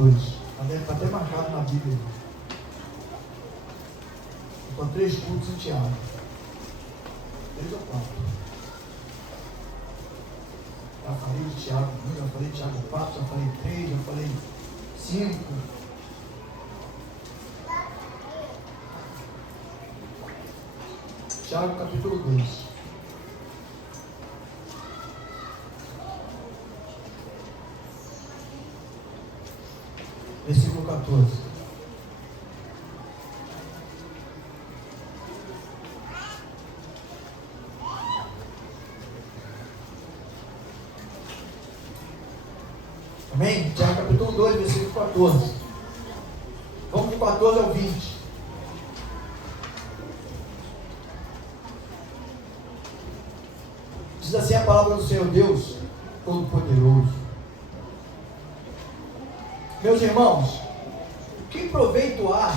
2. Está até marcado na Bíblia. São 3 cultos em Tiago. 3 ou 4. Já falei de Tiago 1, já falei de Tiago 4, já falei 3, já falei 5. Tiago capítulo 2. Versículo 14. Amém? Tiago capítulo 2, versículo 14. Vamos do 14 ao 20. Diz assim a palavra do Senhor Deus Todo-Poderoso. Meus irmãos, que proveito há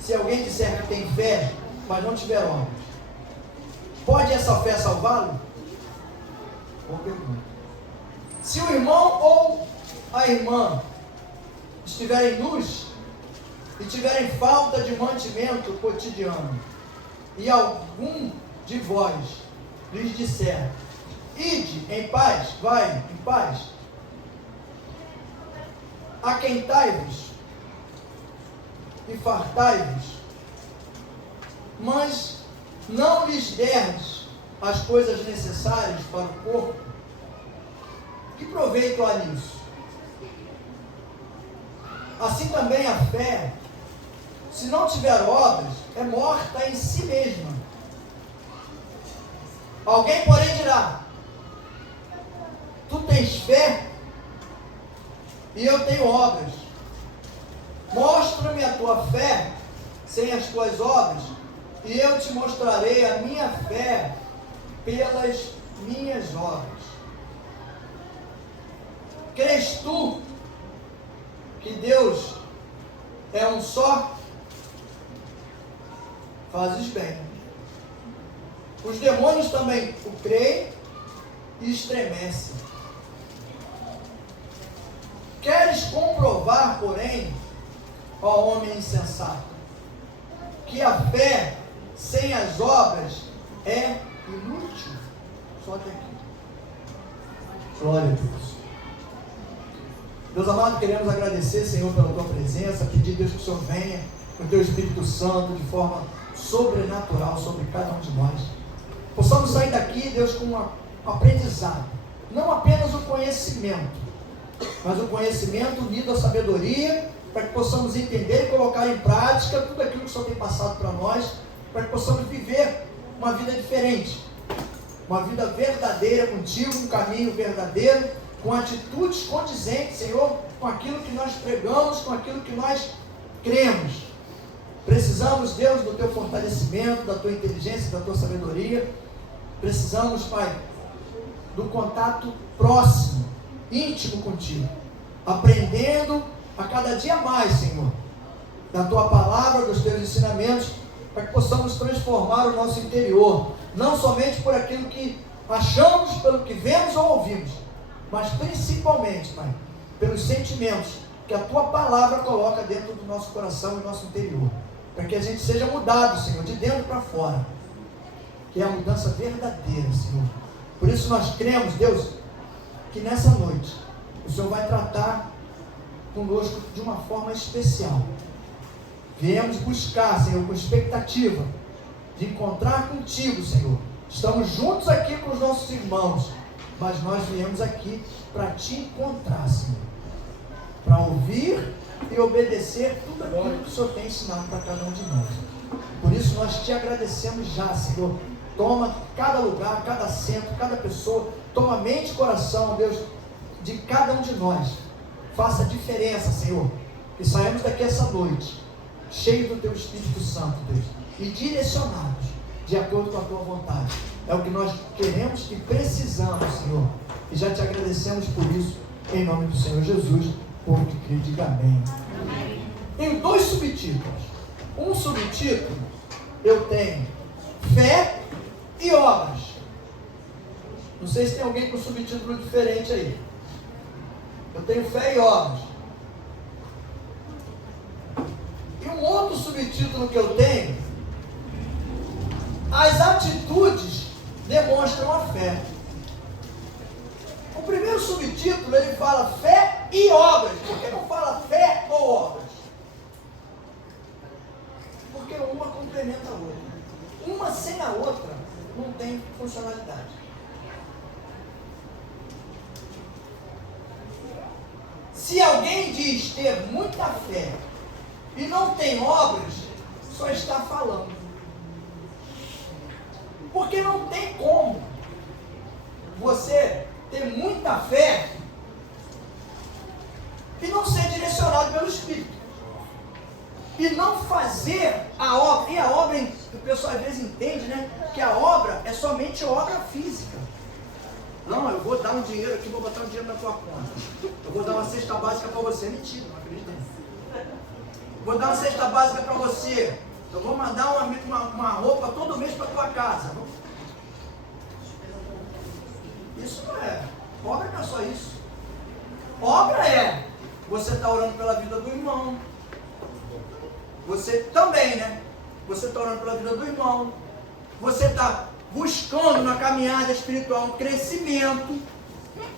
se alguém disser que tem fé, mas não tiver obras? Pode essa fé salvá-lo? Boa pergunta. Se o irmão ou a irmã estiverem nus e tiverem falta de mantimento cotidiano, e algum de vós lhes disser: ide em paz, vai em paz, aquentai-vos e fartai-vos, mas não lhes derdes as coisas necessárias para o corpo, que proveito há nisso? Assim também a fé, se não tiver obras, é morta em si mesma. Alguém, porém, dirá: tu tens fé e eu tenho obras. Mostra-me a tua fé sem as tuas obras, e eu te mostrarei a minha fé pelas minhas obras. Crês tu que Deus é um só? Fazes bem. Os demônios também o creem e estremecem. Queres comprovar, porém, ó homem insensato, que a fé sem as obras é inútil? Só até aqui. Glória a Deus. Deus amado, queremos agradecer, Senhor, pela tua presença, pedir, Deus, que o Senhor venha com o teu Espírito Santo de forma sobrenatural sobre cada um de nós. Possamos sair daqui, Deus, com um aprendizado, não apenas o conhecimento, mas o conhecimento unido à sabedoria, para que possamos entender e colocar em prática tudo aquilo que o Senhor tem passado para nós, para que possamos viver uma vida diferente, uma vida verdadeira contigo, um caminho verdadeiro, com atitudes condizentes, Senhor, com aquilo que nós pregamos, com aquilo que nós cremos. Precisamos, Deus, do teu fortalecimento, da tua inteligência, da tua sabedoria. Precisamos, Pai, do contato próximo, íntimo contigo, aprendendo a cada dia mais, Senhor, da tua palavra, dos teus ensinamentos, para que possamos transformar o nosso interior, não somente por aquilo que achamos, pelo que vemos ou ouvimos, mas principalmente, Pai, pelos sentimentos que a tua palavra coloca dentro do nosso coração e nosso interior, para que a gente seja mudado, Senhor, de dentro para fora, que é a mudança verdadeira, Senhor. Por isso nós cremos, Deus, que nessa noite o Senhor vai tratar conosco de uma forma especial. Viemos buscar, Senhor, com expectativa de encontrar contigo, Senhor. Estamos juntos aqui com os nossos irmãos, mas nós viemos aqui para te encontrar, Senhor, para ouvir e obedecer tudo aquilo que o Senhor tem ensinado para cada um de nós. Por isso nós te agradecemos já, Senhor. Toma cada lugar, cada assento, cada pessoa, toma mente e coração, Deus, de cada um de nós. Faça a diferença, Senhor, que saímos daqui essa noite cheios do teu Espírito Santo, Deus, e direcionados de acordo com a tua vontade. É o que nós queremos e precisamos, Senhor, e já te agradecemos por isso, em nome do Senhor Jesus. Povo que crê, diga amém. Tenho 2 subtítulos. Um subtítulo eu tenho: fé e obras. Não sei se tem alguém com subtítulo diferente aí. Eu tenho fé e obras. segundo subtítulo que eu tenho, as atitudes demonstram a fé. O primeiro subtítulo, ele fala fé e obras. Por que não fala fé ou obras? Porque uma complementa a outra. Uma sem a outra não tem funcionalidade. Se alguém diz ter muita fé e não tem obras, só está falando. Porque não tem como você ter muita fé e não ser direcionado pelo Espírito. E não fazer a obra. E a obra, o pessoal às vezes entende, né? Que a obra é somente obra física. Não, eu vou dar um dinheiro aqui, vou botar um dinheiro na tua conta. Eu vou dar uma cesta básica para você. Mentira, não acredito nisso. Vou dar uma cesta básica para você. Eu vou mandar uma roupa todo mês para tua casa. Isso não é. Obra não é só isso. Obra é você está orando pela vida do irmão. Você também, né? Você está orando pela vida do irmão. Você está buscando na caminhada espiritual um crescimento.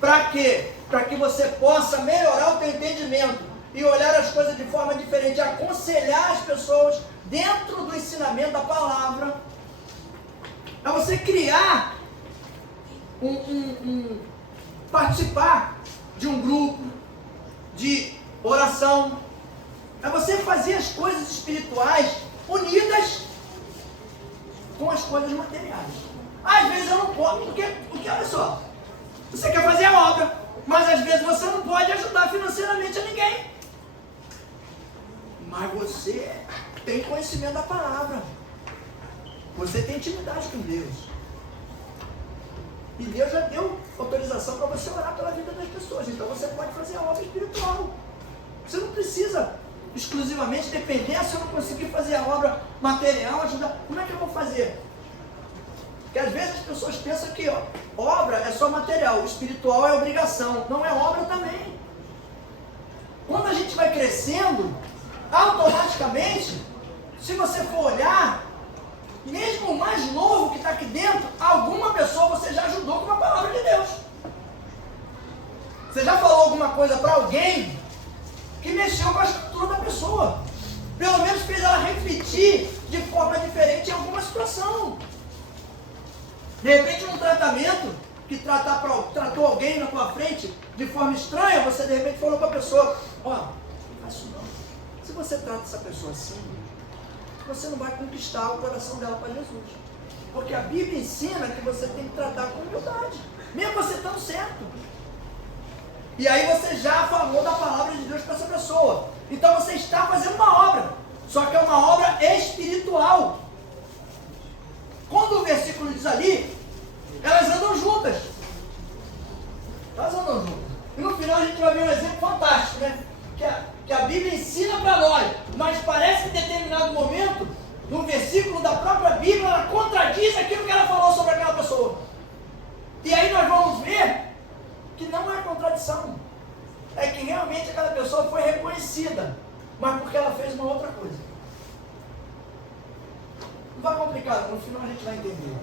Para quê? Para que você possa melhorar o teu entendimento e olhar as coisas de forma diferente, aconselhar as pessoas dentro do ensinamento da palavra. É você criar participar de um grupo de oração. É você fazer as coisas espirituais unidas com as coisas materiais. Às vezes eu não posso, porque olha só, você quer fazer a obra, mas às vezes você não pode ajudar financeiramente a ninguém. Mas você tem conhecimento da palavra. Você tem intimidade com Deus. E Deus já deu autorização para você orar pela vida das pessoas. Então você pode fazer a obra espiritual. Você não precisa exclusivamente depender. Se eu não conseguir fazer a obra material, ajudar, como é que eu vou fazer? Porque às vezes as pessoas pensam que obra é só material, o espiritual é obrigação. Não é obra também. Quando a gente vai crescendo, automaticamente, se você for olhar, mesmo o mais novo que está aqui dentro, alguma pessoa você já ajudou com a palavra de Deus. Você já falou alguma coisa para alguém que mexeu com a estrutura da pessoa. Pelo menos fez ela refletir de forma diferente em alguma situação. De repente, num tratamento que tratou alguém na tua frente de forma estranha, você de repente falou para a pessoa: ó, não faz isso não. Se você trata essa pessoa assim, você não vai conquistar o coração dela para Jesus. Porque a Bíblia ensina que você tem que tratar com humildade, mesmo você estando certo. E aí você já falou da palavra de Deus para essa pessoa. Então você está fazendo uma obra, só que é uma obra espiritual. Quando o versículo diz ali, elas andam juntas. Elas andam juntas. E no final a gente vai ver um exemplo fantástico, né? Que a Bíblia ensina para nós, mas parece que em determinado momento, no versículo da própria Bíblia, ela contradiz aquilo que ela falou sobre aquela pessoa. E aí nós vamos ver que não é contradição. É que realmente aquela pessoa foi reconhecida, mas porque ela fez uma outra coisa. Não vai complicar, no final a gente vai entender.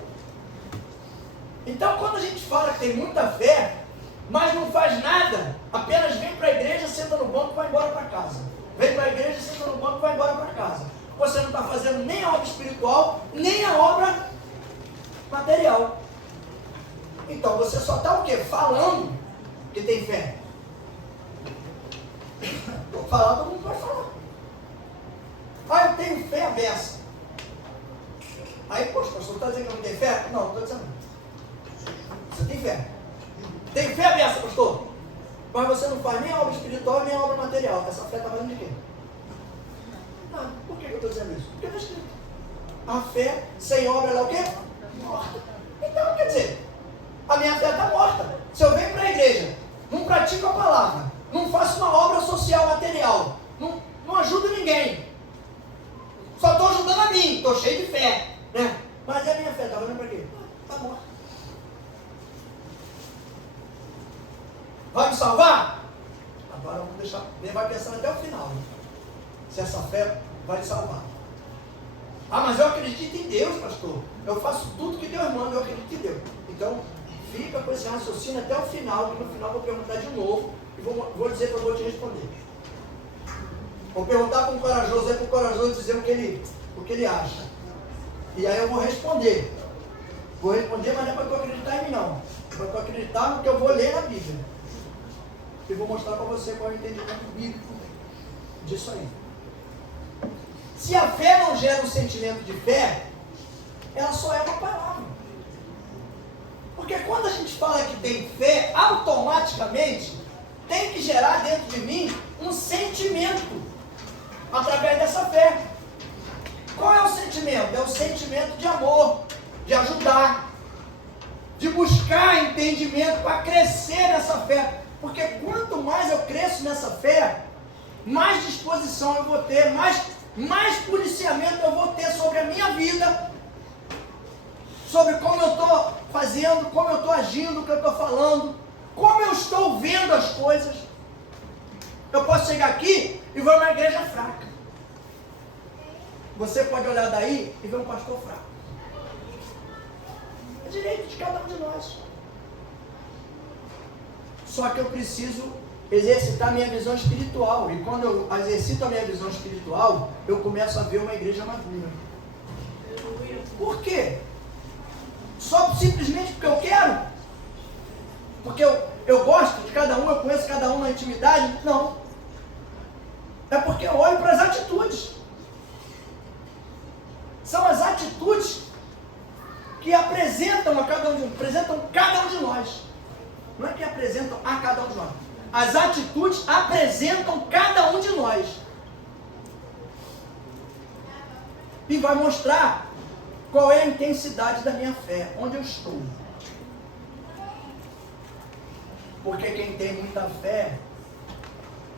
Então, quando a gente fala que tem muita fé, mas não faz nada, apenas vem para a igreja, senta no banco e vai embora para casa. Vem para a igreja, senta no banco e vai embora para casa. Você não está fazendo nem a obra espiritual, nem a obra material. Então você só está o quê? Falando que tem fé. Estou falando, todo mundo vai falar. Ah, eu tenho fé aberta. Aí, poxa, pastor, está dizendo que eu não tenho fé? Não, estou dizendo. Você tem fé. Tem fé aberta, pastor. Mas você não faz nem a obra espiritual, nem a obra material. Essa fé está valendo de quê? Ah, por que eu estou dizendo isso? Porque está escrito. A fé sem obra ela é o quê? Morta. Então, quer dizer, a minha fé está morta. Se eu venho para a igreja, não pratico a palavra, não faço uma obra social material, não ajudo ninguém, só estou ajudando a mim, estou cheio de fé, né? Mas a minha fé está valendo para quê? Está morta. Vai me salvar? Agora vamos deixar, vai pensando até o final. Né? Se essa fé vai lhe salvar. Ah, mas eu acredito em Deus, pastor. Eu faço tudo que Deus manda, eu acredito em Deus. Então, fica com esse raciocínio até o final, que no final eu vou perguntar de novo e vou dizer que eu vou te responder. Vou perguntar para o corajoso, para o corajoso dizer o que ele acha. E aí eu vou responder. Vou responder, mas não é para tu acreditar em mim, não. É para tu acreditar no que eu vou ler na Bíblia. E vou mostrar para você qual é o entendimento bíblico disso aí. Se a fé não gera um sentimento de fé, ela só é uma palavra. Porque quando a gente fala que tem fé, automaticamente tem que gerar dentro de mim um sentimento através dessa fé. Qual é o sentimento? É o sentimento de amor, de ajudar, de buscar entendimento para crescer nessa fé. Porque quanto mais eu cresço nessa fé, mais disposição eu vou ter, mais policiamento eu vou ter sobre a minha vida, sobre como eu estou fazendo, como eu estou agindo, o que eu estou falando, como eu estou vendo as coisas. Eu posso chegar aqui e ver uma igreja fraca. Você pode olhar daí e ver um pastor fraco. É direito de cada um de nós. Só que eu preciso exercitar a minha visão espiritual. E quando eu exercito a minha visão espiritual, eu começo a ver uma igreja madura. Por quê? Só simplesmente porque eu quero? Porque eu gosto de cada um, eu conheço cada um na intimidade? Não. É porque eu olho para as atitudes. São as atitudes que apresentam cada um de nós. Não é que apresentam a cada um de nós. As atitudes apresentam cada um de nós. E vai mostrar qual é a intensidade da minha fé, onde eu estou. Porque quem tem muita fé,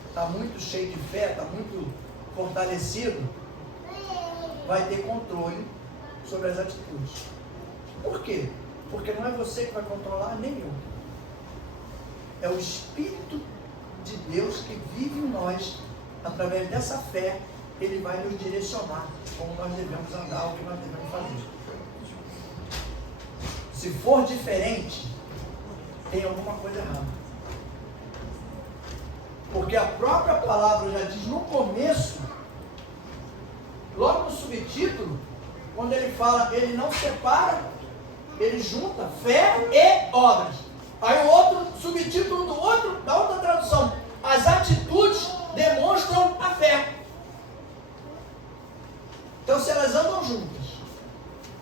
está muito cheio de fé, está muito fortalecido, vai ter controle sobre as atitudes. Por quê? Porque não é você que vai controlar, nem eu. É o Espírito de Deus que vive em nós. Através dessa fé, Ele vai nos direcionar como nós devemos andar, o que nós devemos fazer. Se for diferente, tem alguma coisa errada. Porque a própria palavra já diz no começo, logo no subtítulo, quando ele fala, ele não separa, ele junta fé e obras. Aí o outro subtítulo da outra tradução, as atitudes demonstram a fé. Então, se elas andam juntas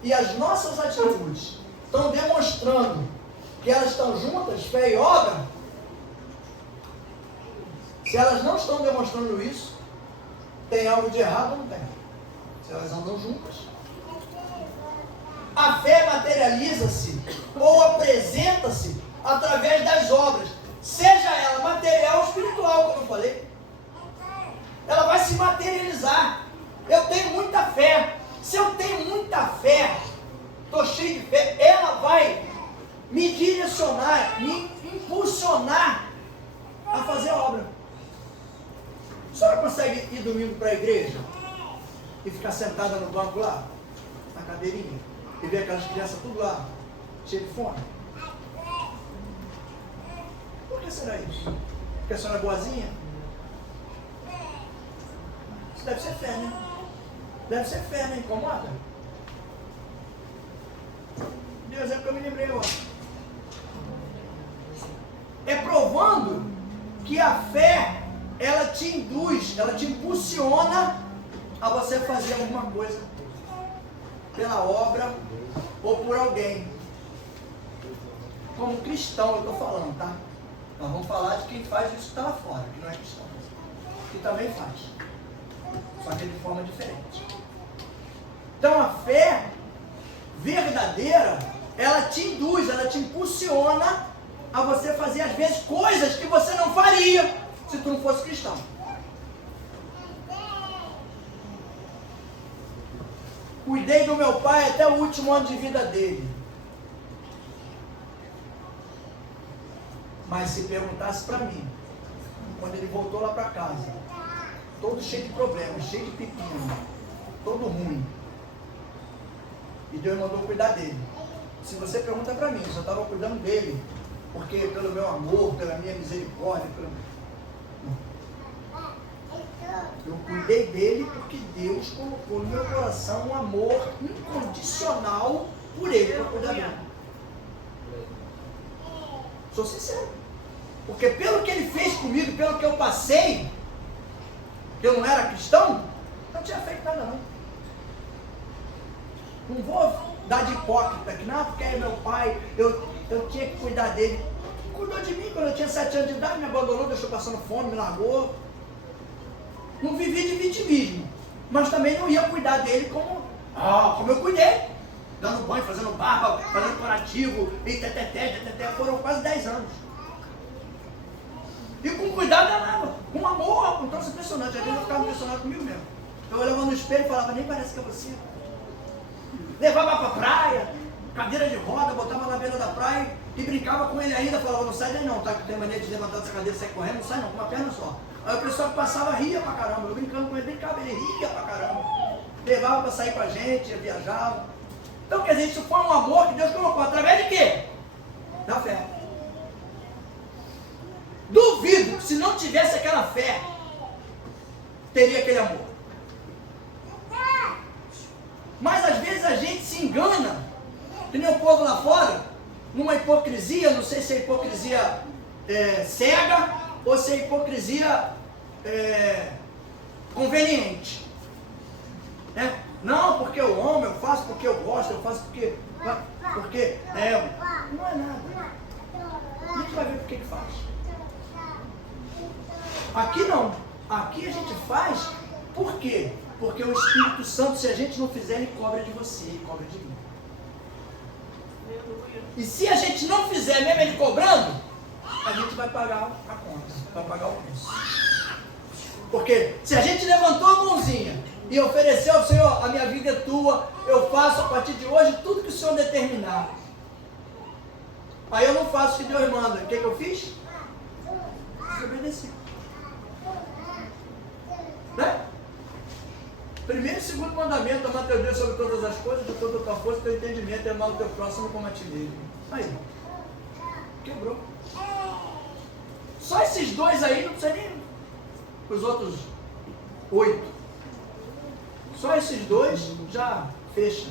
e as nossas atitudes estão demonstrando que elas estão juntas, fé e obra, se elas não estão demonstrando isso, tem algo de errado ou não tem? Se elas andam juntas. A fé materializa-se ou apresenta-se através das obras, seja ela material ou espiritual, como eu falei. Ela vai se materializar. Eu tenho muita fé. Se eu tenho muita fé, estou cheio de fé, ela vai me direcionar, me impulsionar a fazer a obra. A senhora consegue ir domingo para a igreja e ficar sentada no banco lá, na cadeirinha, e ver aquelas crianças tudo lá, cheio de fome? Por que será isso? Porque a senhora é boazinha? Isso deve ser fé, né? Deve ser fé, né? Incomoda? Deu exemplo que eu me lembrei agora. É provando que a fé, ela te induz, ela te impulsiona a você fazer alguma coisa pela obra ou por alguém. Como cristão eu estou falando, tá? Nós vamos falar de quem faz isso que está lá fora, que não é cristão, que também faz, só que de forma diferente. Então a fé verdadeira, ela te induz, ela te impulsiona a você fazer às vezes coisas que você não faria se tu não fosse cristão. Cuidei do meu pai até o último ano de vida dele. Mas se perguntasse para mim, quando ele voltou lá para casa, todo cheio de problemas, cheio de pepino, todo ruim. E Deus mandou cuidar dele. Se você pergunta para mim, eu estava cuidando dele, porque pelo meu amor, pela minha misericórdia, eu cuidei dele porque Deus colocou no meu coração um amor incondicional por ele, para cuidar dele. Sou sincero. Porque pelo que ele fez comigo, pelo que eu passei, que eu não era cristão, não tinha feito nada não. Não vou dar de hipócrita, que não, porque é meu pai, eu tinha que cuidar dele. Cuidou de mim quando eu tinha 7 anos de idade, me abandonou, deixou passando fome, me largou. Não vivi de vitimismo, mas também não ia cuidar dele como eu cuidei. Dando banho, fazendo barba, fazendo curativo, e teteté, foram quase 10 anos. E com cuidado danado, com amor, com troço impressionante. Às vezes eu ficava impressionado comigo mesmo. Eu olhava no espelho e falava, nem parece que é você. Levava para a praia, cadeira de roda, botava na beira da praia e brincava com ele ainda, falava, não sai daí não, tá? Tem maneira de levantar dessa cadeira e sair correndo, não sai não, com uma perna só. Aí o pessoal que passava ria pra caramba, eu brincando com ele, brincava, ele ria pra caramba. Levava para sair com a gente, viajava. Então, quer dizer, isso foi um amor que Deus colocou, através de quê? Da fé. Duvido que se não tivesse aquela fé, teria aquele amor. Mas às vezes a gente se engana, que nem o povo lá fora, numa hipocrisia, não sei se é hipocrisia cega, ou se é hipocrisia conveniente. Não, porque eu amo, eu faço porque eu gosto, eu faço porque não é nada. A gente vai ver por que faz. Aqui não. Aqui a gente faz por quê? Porque o Espírito Santo, se a gente não fizer, ele cobra de você, ele cobra de mim. E se a gente não fizer, mesmo ele cobrando, a gente vai pagar a conta, vai pagar o preço. Porque se a gente levantou a mãozinha e ofereceu ao Senhor, a minha vida é tua, eu faço a partir de hoje tudo que o Senhor determinar. Aí eu não faço o que Deus manda. O que eu fiz? Obedeci. Né? Primeiro e segundo mandamento, amar teu Deus sobre todas as coisas, de toda a tua força, teu entendimento, e amar o teu próximo como a ti mesmo. Aí, quebrou. Só esses dois aí, não precisa nem os outros 8. Só esses dois já fecha.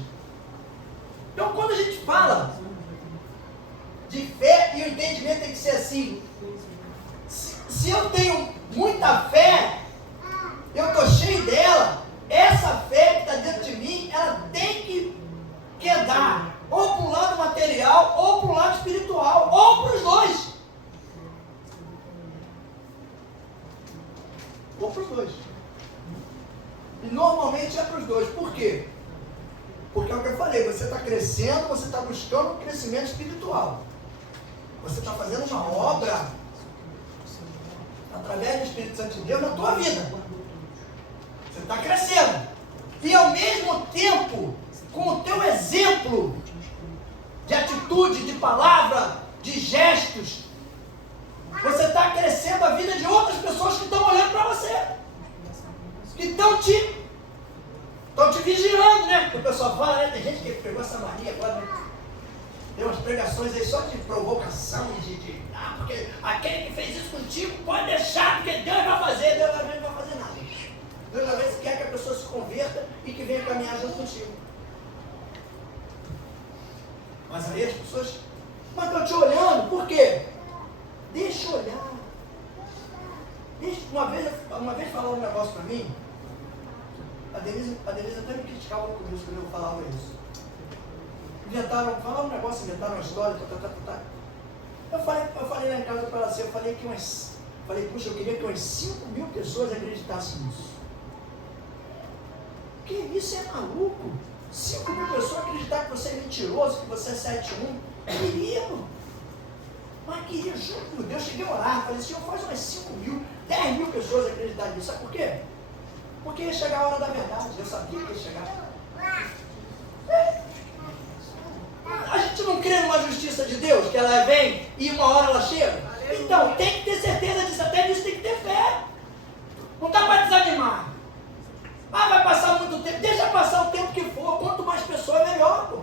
Então, quando a gente fala de fé, e o entendimento tem que ser assim, se eu tenho muita fé, eu estou cheio dela, essa fé que está dentro de mim, ela tem que quedar ou para o lado material, ou para o lado espiritual, ou para os dois. Ou para os dois. E normalmente é para os dois. Por quê? Porque é o que eu falei, você está crescendo, você está buscando um crescimento espiritual. Você está fazendo uma obra através do Espírito Santo de Deus na tua vida. Você está crescendo. E ao mesmo tempo, com o teu exemplo de atitude, de palavra, de gestos, você está crescendo a vida de outras pessoas que estão olhando para você. Que estão te vigiando, né? Porque o pessoal fala, né? Tem gente que pegou essa mania agora, né? Tem umas pregações aí só de provocação, porque aquele que fez isso contigo pode deixar, porque Deus vai fazer, Deus não vai fazer nada. Deus às vezes quer que a pessoa se converta e que venha caminhar junto contigo. Mas aí as pessoas, mas estão te olhando, por quê? Deixa eu olhar. Uma vez falaram um negócio para mim, a Denise até me criticava no começo quando eu falava isso. Falaram um negócio, inventaram uma história, Eu falei lá em casa para ela assim, puxa, eu queria que umas 5.000 pessoas acreditassem nisso. Que isso é maluco? 5.000 pessoas acreditar que você é mentiroso, que você é 7-1. Querido, mas queria, juro por Deus, cheguei a orar, falei, Senhor, faz umas 5.000, 10.000 pessoas acreditarem nisso. Sabe por quê? Porque ia chegar a hora da verdade, eu sabia que ia chegar. A gente não crê numa justiça de Deus, que ela vem e uma hora ela chega? Então, tem que ter certeza disso, até nisso tem que ter fé. Não dá para desanimar. Ah, vai passar muito tempo. Deixa passar o tempo que for. Quanto mais pessoas, melhor, pô.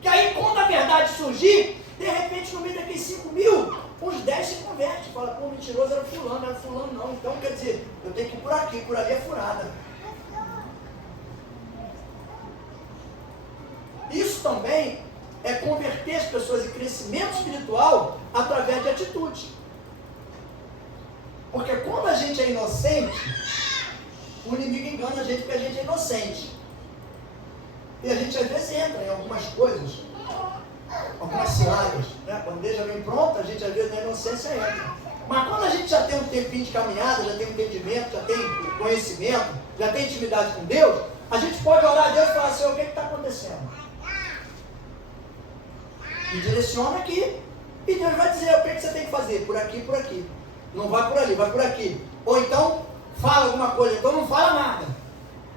Que aí, quando a verdade surgir, de repente, no meio daqueles 5 mil, uns 10 se convertem. Fala, pô, mentiroso era fulano não. Então, quer dizer, eu tenho que ir por aqui, por ali é furada. Isso também é converter as pessoas em crescimento espiritual através de atitude. Porque quando a gente é inocente, o inimigo engana a gente porque a gente é inocente. E a gente às vezes entra em algumas coisas, algumas ciladas, né? Quando Deus já vem pronto, a gente às vezes na inocência entra. Mas quando a gente já tem um tempinho de caminhada, já tem um entendimento, já tem conhecimento, já tem intimidade com Deus, a gente pode orar a Deus e falar assim, o que está acontecendo? E direciona aqui. E Deus vai dizer o que você tem que fazer, por aqui, por aqui. Não vai por ali, vai por aqui. Ou então, fala alguma coisa, então não fala nada.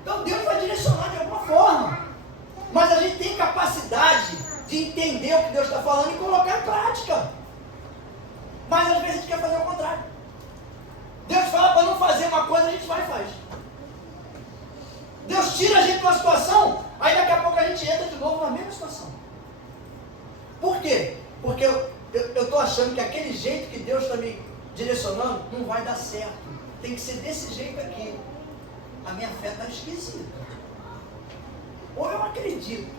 Então Deus vai direcionar de alguma forma. Mas a gente tem capacidade de entender o que Deus está falando e colocar em prática. Mas às vezes a gente quer fazer o contrário. Deus fala para não fazer uma coisa, a gente vai e faz. Deus tira a gente de uma situação, aí daqui a pouco a gente entra de novo na mesma situação. Por quê? Porque eu estou achando que aquele jeito que Deus está me direcionando não vai dar certo. Tem que ser desse jeito aqui. A minha fé está esquisita. Ou eu acredito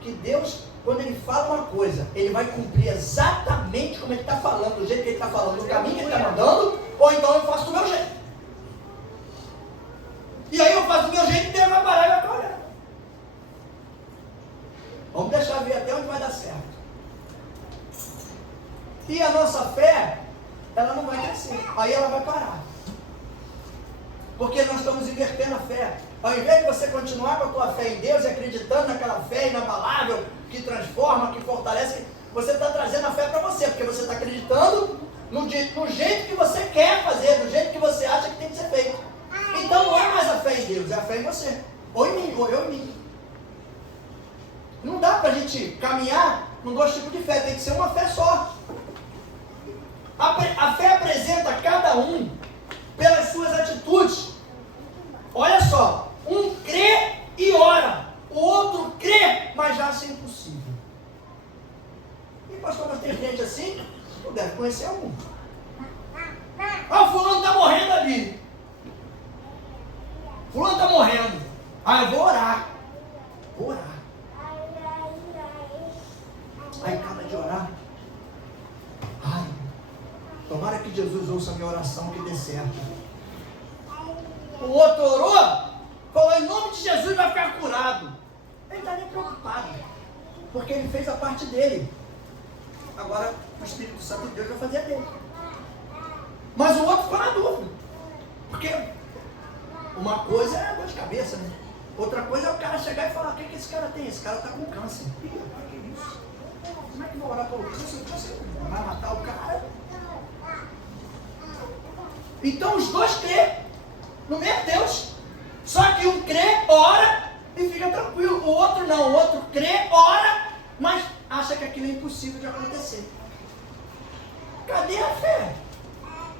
que Deus, quando Ele fala uma coisa, Ele vai cumprir exatamente como Ele está falando, do jeito que Ele está falando, do caminho que Ele está mandando, ou então eu faço do meu jeito. E aí eu faço do meu jeito e Deus vai parar e vai ficar olhando. Vamos deixar ver até onde vai dar certo. E a nossa fé, ela não vai crescer. Aí ela vai parar. Porque nós estamos invertendo a fé. Ao invés de você continuar com a tua fé em Deus, acreditando naquela fé inabalável, que transforma, que fortalece, você está trazendo a fé para você, porque você está acreditando no jeito que você quer fazer, do jeito que você acha que tem que ser feito. Então não é mais a fé em Deus, é a fé em você. Ou em mim, ou eu em mim. Não dá para a gente caminhar com dois tipos de fé, tem que ser uma fé só. A fé apresenta cada um pelas suas atitudes. Olha só, um crê e ora, o outro crê, mas já acha impossível. E pastor, mas tem gente assim? Tu deve conhecer algum. Ah, o fulano está morrendo ali. Fulano está morrendo. Ah, eu vou orar. Vou orar. Aí acaba de orar. Ai, tomara que Jesus ouça a minha oração, que dê certo. O outro orou, falou, em nome de Jesus vai ficar curado. Ele está nem preocupado, porque ele fez a parte dele. Agora o Espírito Santo de Deus vai fazer a dele. Mas o outro ficou na dúvida. Porque uma coisa é dor de cabeça, né? Outra coisa é o cara chegar e falar, o que esse cara tem? Esse cara está com câncer. Ih, o que é isso? Como é que vai orar pelo câncer? O câncer vai matar o cara? Então os dois crê no mesmo Deus. Só que um crê, ora e fica tranquilo. O outro não. O outro crê, ora, mas acha que aquilo é impossível de acontecer. Cadê a fé?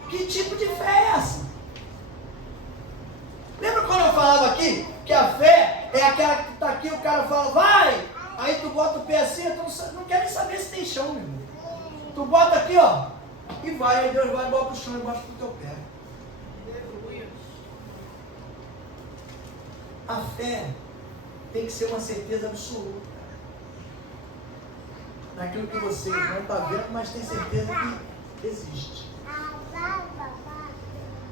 Que tipo de fé é essa? Lembra quando eu falava aqui que a fé é aquela que está aqui, o cara fala, vai! Aí tu bota o pé assim, tu não quer nem saber se tem chão, meu irmão. Tu bota aqui, ó, e vai, aí Deus vai embora pro chão, embaixo do teu pé. A fé tem que ser uma certeza absoluta. Naquilo que você não está vendo, mas tem certeza que existe.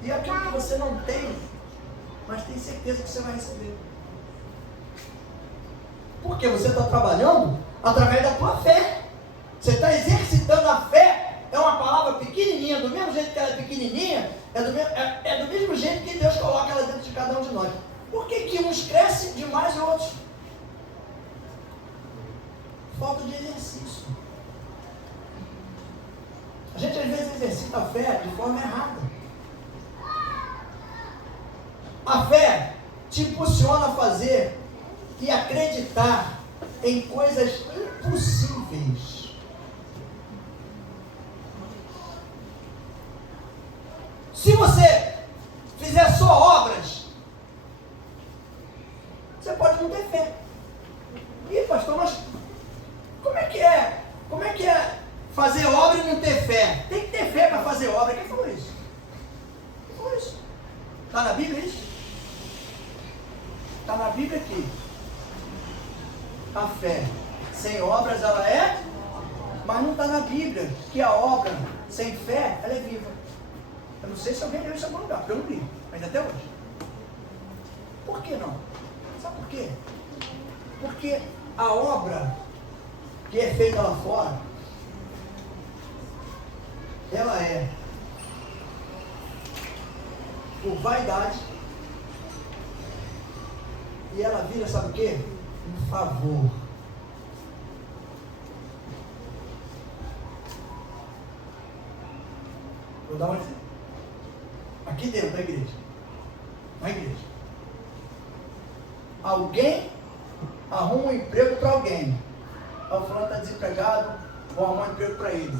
E aquilo que você não tem, mas tem certeza que você vai receber. Porque você está trabalhando através da tua fé. Você está exercitando a fé. É uma palavra pequenininha, do mesmo jeito que ela é pequenininha, é do mesmo jeito que Deus coloca ela dentro de cada um de nós. Por que uns crescem demais e outros? Falta de exercício. A gente às vezes exercita a fé de forma errada. A fé te impulsiona a fazer e acreditar em coisas impossíveis. Se você fizer na Bíblia isso? Está na Bíblia aqui. A fé sem obras ela é, mas não está na Bíblia que a obra sem fé ela é viva. Eu não sei se alguém leu isso em algum lugar, porque eu não li, ainda até hoje. Por que não? Sabe por quê? Porque a obra que é feita lá fora, ela é por vaidade, e ela vira, sabe o quê? Um favor. Vou dar um exemplo. Aqui dentro da igreja. Na igreja. Alguém arruma um emprego para alguém. O fulano está desempregado, vou arrumar um emprego para ele.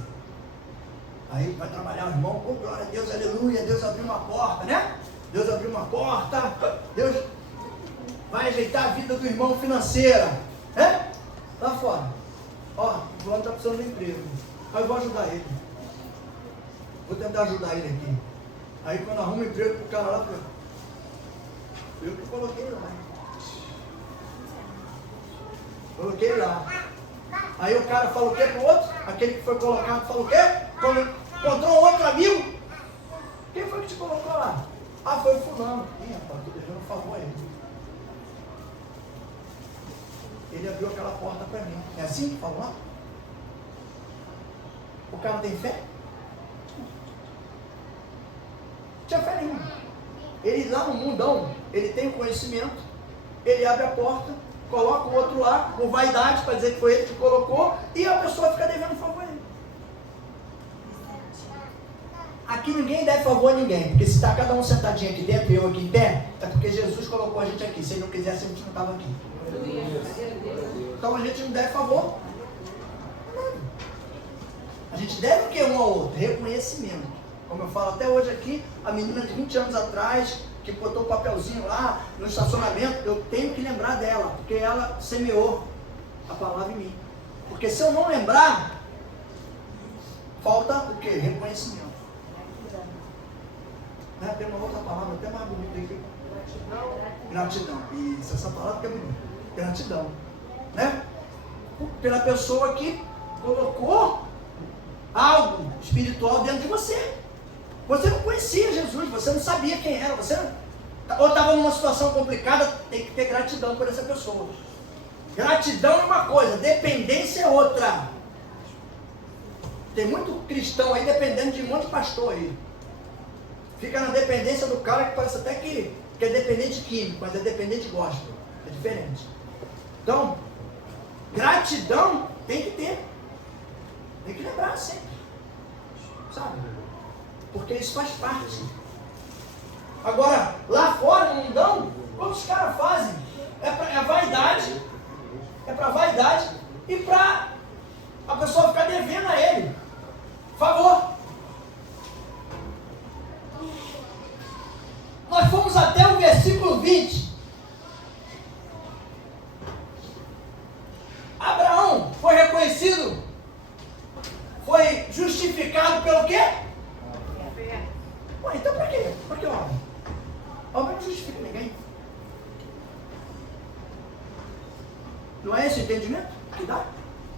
Aí vai trabalhar o irmão, oh, glória a Deus, aleluia, Deus abriu uma porta, né? Deus abriu uma porta, Deus vai ajeitar a vida do irmão financeira, né? Lá fora. Ó, o fulano está precisando de emprego. Aí eu vou ajudar ele. Vou tentar ajudar ele aqui. Aí quando arruma um emprego pro cara lá, eu que coloquei lá. Coloquei lá. Aí o cara falou o quê pro outro? Aquele que foi colocado falou o quê? Encontrou um outro amigo. Quem foi que te colocou lá? Ah, foi o fulano. Ih, rapaz, tô devendo um favor a ele. Ele abriu aquela porta para mim. É assim que falou lá? O cara tem fé? Não tinha fé nenhuma. Ele lá no mundão, ele tem o conhecimento, ele abre a porta, coloca o outro lá, com vaidade, para dizer que foi ele que colocou, e a pessoa fica devendo favor a ele. Aqui ninguém deve favor a ninguém, porque se está cada um sentadinho aqui dentro e eu aqui em pé, é porque Jesus colocou a gente aqui. Se ele não quisesse, a gente não estava aqui. Então a gente não deve favor. A gente deve o que um ao outro? Reconhecimento. Como eu falo até hoje aqui, a menina de 20 anos atrás, que botou o papelzinho lá no estacionamento, eu tenho que lembrar dela, porque ela semeou a palavra em mim. Porque se eu não lembrar, falta o quê? Reconhecimento. Né? Tem uma outra palavra até mais bonita aqui. Gratidão. Isso, essa palavra que é bonita. Gratidão. Né? Pela pessoa que colocou algo espiritual dentro de você. Você não conhecia Jesus, você não sabia quem era, você não, ou estava numa situação complicada, tem que ter gratidão por essa pessoa. Gratidão é uma coisa, dependência é outra. Tem muito cristão aí dependendo de um monte de pastor aí. Fica na dependência do cara que parece até que é dependente químico, mas é dependente gospel. É diferente. Então, gratidão tem que ter. Tem que lembrar sempre. Sabe? Porque isso faz parte. Agora, lá fora, no mundão, o que os caras fazem? É vaidade. É para vaidade e para a pessoa ficar devendo a ele. Favor. Nós fomos até o versículo 20. Abraão foi reconhecido, foi justificado pelo quê? Ué, então para quê? Para que obra? A obra não justifica ninguém. Não é esse o entendimento que dá?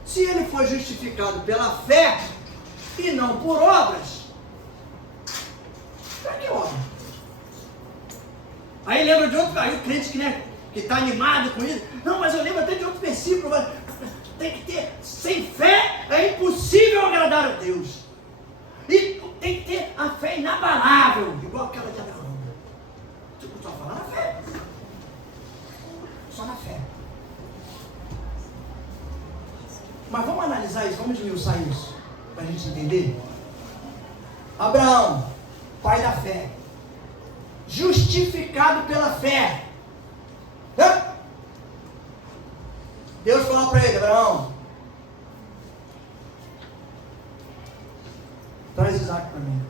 Se ele foi justificado pela fé e não por obras, para que obra? Aí lembra de outro, aí o crente que está animado com isso. Não, mas eu lembro até de outro versículo. Mas tem que ter, sem fé é impossível agradar a Deus. E tem que ter a fé inabalável, igual aquela de Abraão. Tipo, só falar na fé. Só na fé. Mas vamos analisar isso, vamos esmiuçar isso, para a gente entender. Abraão, pai da fé, justificado pela fé. Deus falou para ele: Abraão, traz Isaac para mim.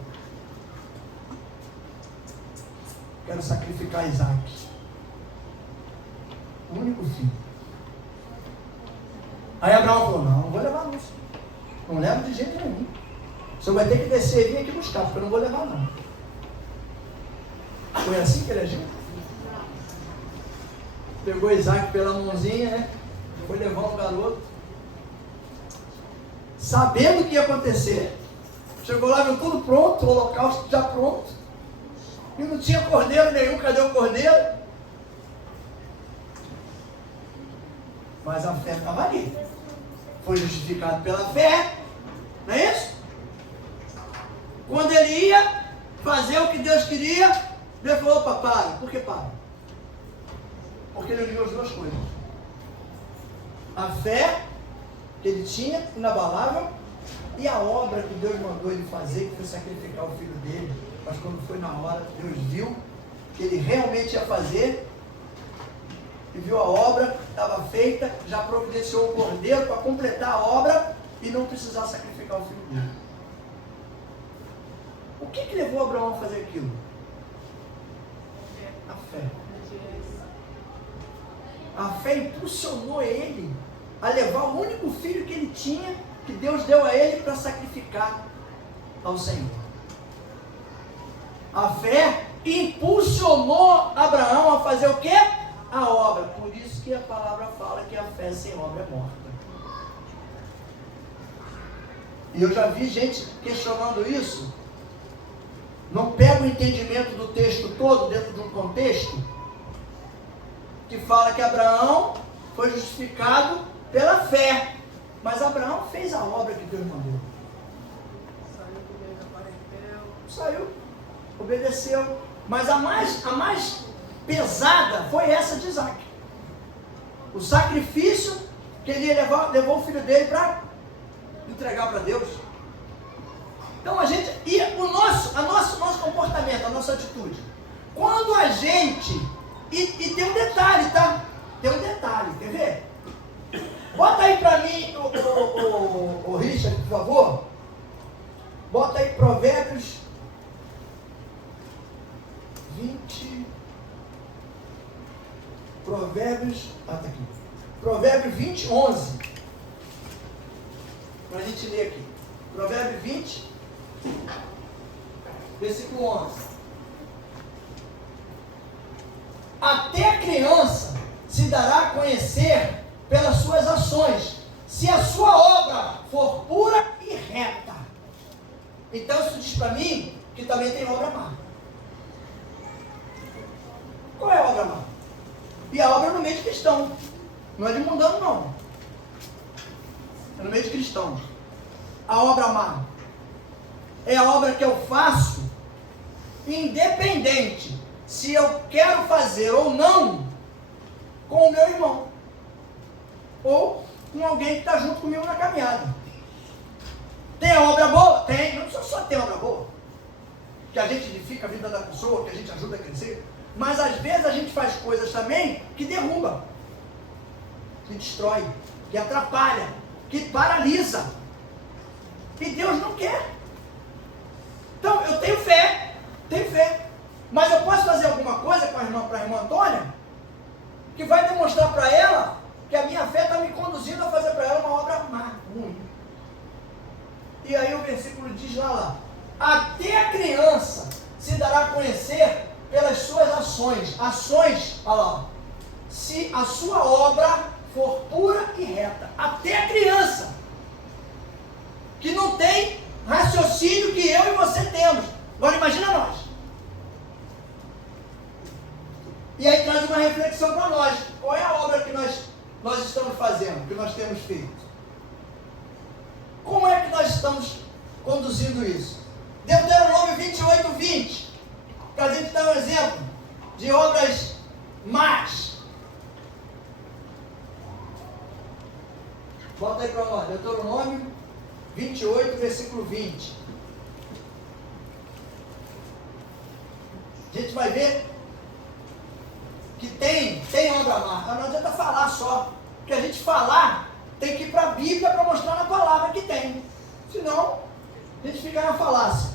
Quero sacrificar Isaac, o único filho. Aí Abraão falou: não vou levar não. Não levo de jeito nenhum. O senhor vai ter que descer e vir aqui buscar, porque eu não vou levar não. Foi assim que ele agiu? Pegou Isaac pela mãozinha, né? Foi levar o garoto. Sabendo o que ia acontecer. Chegou lá, viu tudo pronto, o holocausto já pronto. E não tinha cordeiro nenhum, cadê o cordeiro? Mas a fé estava ali. Foi justificado pela fé, não é isso? Quando ele ia fazer o que Deus queria, Deus falou: opa, para. Por que para? Porque ele uniu as duas coisas. A fé que ele tinha, inabalável, e a obra que Deus mandou ele fazer, que foi sacrificar o filho dele. Mas quando foi na hora, Deus viu que ele realmente ia fazer, e viu a obra, estava feita, já providenciou o cordeiro para completar a obra e não precisar sacrificar o filho dele. O que levou Abraão a fazer aquilo? A fé. A fé impulsionou ele a levar o único filho que ele tinha, que Deus deu a ele para sacrificar ao Senhor. A fé impulsionou Abraão a fazer o quê? A obra. Por isso que a palavra fala que a fé sem obra é morta. E eu já vi gente questionando isso. Não pega o entendimento do texto todo dentro de um contexto que fala que Abraão foi justificado pela fé. Mas Abraão fez a obra que Deus mandou. Saiu, obedeceu. Mas a mais pesada foi essa de Isaac. O sacrifício que ele levou o filho dele para entregar para Deus. Então a gente, e o nosso comportamento, a nossa atitude, quando a gente, e tem um detalhe, tá? Tem um detalhe, quer ver? Bota aí para mim, o Richard, por favor. Bota aí Provérbios 20. Tá aqui. Provérbios 20, 11. Para a gente ler aqui. Provérbios 20, versículo 11. Até a criança se dará a conhecer pelas suas ações, se a sua obra for pura e reta. Então isso diz para mim que também tem obra má. Qual é a obra má? E a obra é no meio de cristão. Não é de mundano, não. É no meio de cristão. A obra má é a obra que eu faço independente se eu quero fazer ou não com o meu irmão. Ou com alguém que está junto comigo na caminhada. Tem a obra boa? Tem. Não precisa só ter obra boa. Que a gente edifica a vida da pessoa, que a gente ajuda a crescer. Mas às vezes a gente faz coisas também que derruba, que destrói, que atrapalha, que paralisa. E Deus não quer. Então eu tenho fé. Mas eu posso fazer alguma coisa para a irmã Antônia que vai demonstrar para ela que a minha fé está me conduzindo a fazer para ela uma obra má, ruim. E aí o versículo diz lá, até a criança se dará a conhecer pelas suas ações. Ações, olha lá, se a sua obra for pura e reta. Até a criança, que não tem raciocínio que eu e você temos. Agora imagina nós. E aí traz uma reflexão para nós. Qual é a obra que nós estamos fazendo, que nós temos feito? Como é que nós estamos conduzindo isso? Deuteronômio 28, 20. Para a gente dar um exemplo de obras más. Bota aí para nós. Deuteronômio 28, versículo 20. A gente vai ver que tem obra má. Não adianta falar só. Porque a gente falar tem que ir para a Bíblia para mostrar na palavra que tem. Senão, a gente fica na falácia.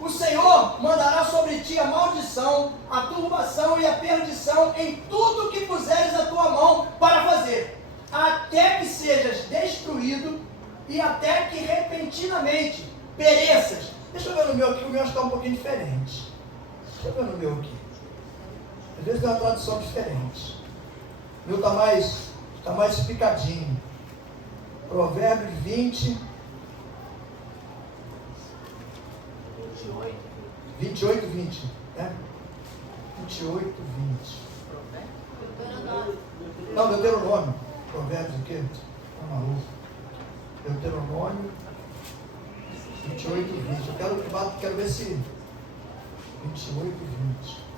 O Senhor mandará sobre ti a maldição, a turbação e a perdição em tudo que puseres a tua mão para fazer, até que sejas destruído e até que repentinamente pereças. Deixa eu ver no meu aqui, o meu está um pouquinho diferente. Deixa eu ver no meu aqui. Às vezes é uma tradução diferente. O meu está mais explicadinho. Provérbios 28, 20. Né? 28, 20. Não, Deuteronômio. Provérbios o quê? Tá maluco. Deuteronômio 28, 20. Eu quero ver se 28, 20.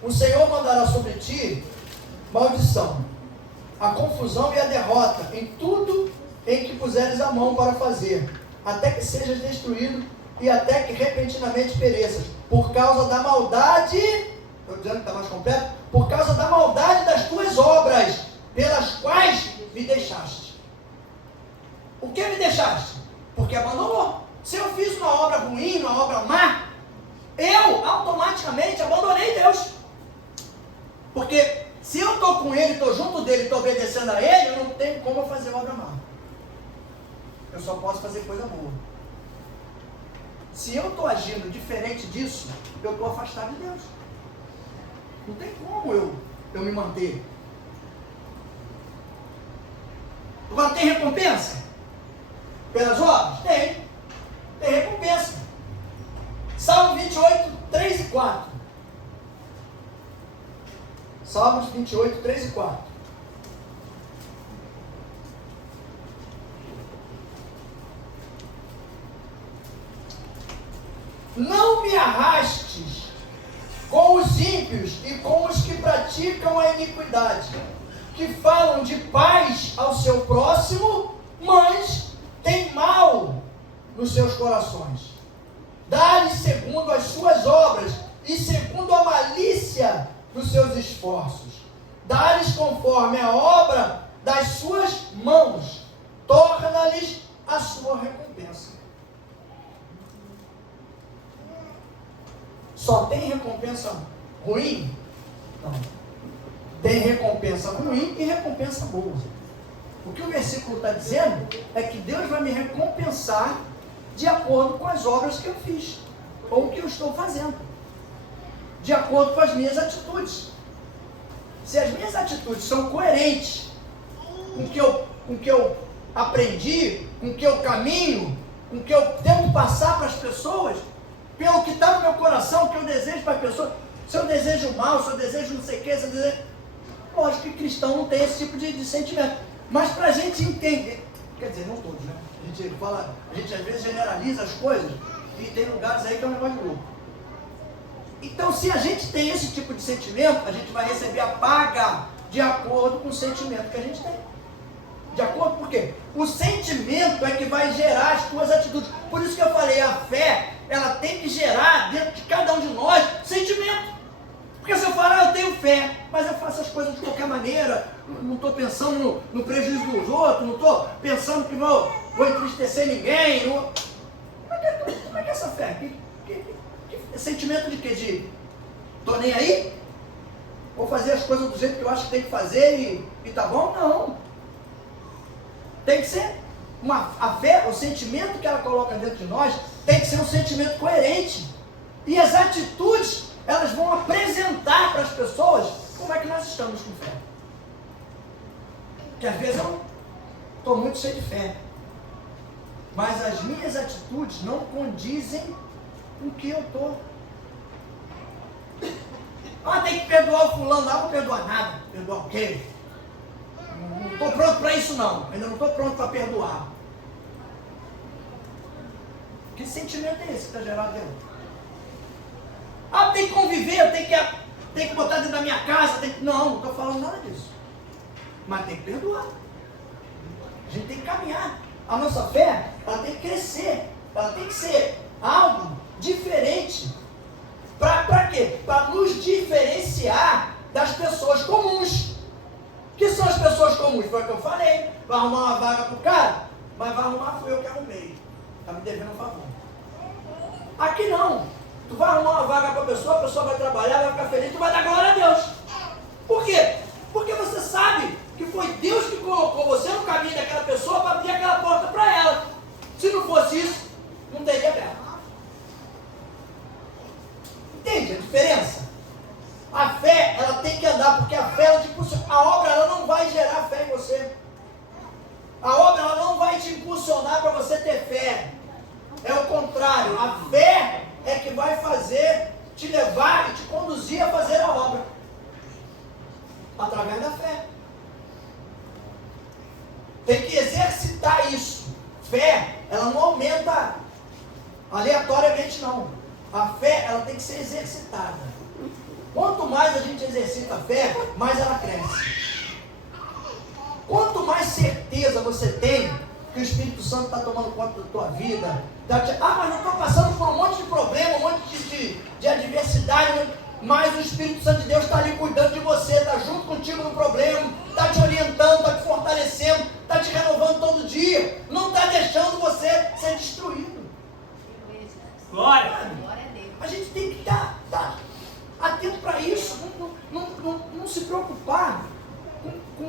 O Senhor mandará sobre ti maldição, a confusão e a derrota em tudo em que puseres a mão para fazer, até que sejas destruído e até que repentinamente pereças, por causa da maldade, estou dizendo que está mais completo, por causa da maldade das tuas obras, pelas quais me deixaste. O que me deixaste? Porque abandonou. Se eu fiz uma obra ruim, uma obra má, eu automaticamente abandonei Deus. Porque se eu estou com Ele, estou junto dele, estou obedecendo a Ele, eu não tenho como eu fazer obra má. Eu só posso fazer coisa boa. Se eu estou agindo diferente disso, eu estou afastado de Deus. Não tem como eu me manter. Agora tem recompensa? Pelas obras? Tem recompensa. Salmo 28, 3 e 4. Salmos 28, 3 e 4. Não me arrastes com os ímpios e com os que praticam a iniquidade, que falam de paz ao seu próximo, mas tem mal nos seus corações. Dá-lhes segundo as suas obras e segundo a malícia dos seus esforços. Dá-lhes conforme a obra das suas mãos. Torna-lhes a sua recompensa. Só tem recompensa ruim? Não. Tem recompensa ruim e recompensa boa. O que o versículo está dizendo é que Deus vai me recompensar de acordo com as obras que eu fiz, ou o que eu estou fazendo, de acordo com as minhas atitudes. Se as minhas atitudes são coerentes com o que eu aprendi, com o que eu caminho, com o que eu tento passar para as pessoas, pelo que está no meu coração, o que eu desejo para as pessoas, se eu desejo mal, se eu desejo não sei o que, se eu desejo... Lógico que cristão não tem esse tipo de sentimento. Mas para a gente entender, quer dizer, não todos, né? A gente às vezes generaliza as coisas e tem lugares aí que é um negócio de louco. Então, se a gente tem esse tipo de sentimento, a gente vai receber a paga de acordo com o sentimento que a gente tem. De acordo por quê? O sentimento é que vai gerar as tuas atitudes. Por isso que eu falei, a fé, ela tem que gerar dentro de cada um de nós sentimento. Porque se eu falar, eu tenho fé, mas eu faço as coisas de qualquer maneira, não estou pensando no prejuízo dos outros, não estou pensando que vou entristecer ninguém. Como é que é essa fé? Que sentimento de quê? De estou nem aí? Vou fazer as coisas do jeito que eu acho que tem que fazer e tá bom? Não. Tem que ser a fé, o sentimento que ela coloca dentro de nós, tem que ser um sentimento coerente. E as atitudes, elas vão apresentar para as pessoas como é que nós estamos com fé. Porque às vezes eu estou muito cheio de fé, mas as minhas atitudes não condizem com o que eu estou. Tem que perdoar o fulano, não vou perdoar nada. Perdoar o quê? Não estou pronto para isso não, ainda não estou pronto para perdoar. Que sentimento é esse que está gerado dentro? Tem que conviver, tem que botar dentro da minha casa, não estou falando nada disso. Mas tem que perdoar. A gente tem que caminhar. A nossa fé, ela tem que crescer. Ela tem que ser algo diferente. Para quê? Para nos diferenciar das pessoas comuns. Que são as pessoas comuns? Foi o que eu falei. Vai arrumar uma vaga para o cara, mas vai arrumar, foi eu que arrumei. Está me devendo um favor. Aqui não. Tu vai arrumar uma vaga para a pessoa vai trabalhar, vai ficar feliz, tu vai dar glória a Deus. Por quê? Porque você sabe que foi Deus que colocou você no caminho daquela pessoa para abrir aquela porta para ela. Se não fosse isso, não teria aberto. Entende? Entende a diferença? A fé, ela tem que andar, porque a fé, ela te impulsiona. A obra, ela não vai gerar fé em você. A obra, ela não vai te impulsionar para você ter fé. É o contrário. A fé é que vai fazer, te levar e te conduzir a fazer a obra. Através da fé. Tem que exercitar isso. Fé, ela não aumenta aleatoriamente, não. A fé, ela tem que ser exercitada. Quanto mais a gente exercita a fé, mais ela cresce. Quanto mais certeza você tem que o Espírito Santo está tomando conta da tua vida, mas eu estou passando por um monte de problema, um monte de adversidade, mas o Espírito Santo de Deus está ali cuidando de você, está junto contigo no problema, está te orientando, está te fortalecendo, está te renovando todo dia, não está deixando você ser destruído. Glória! A gente tem que estar atento para isso, não se preocupar com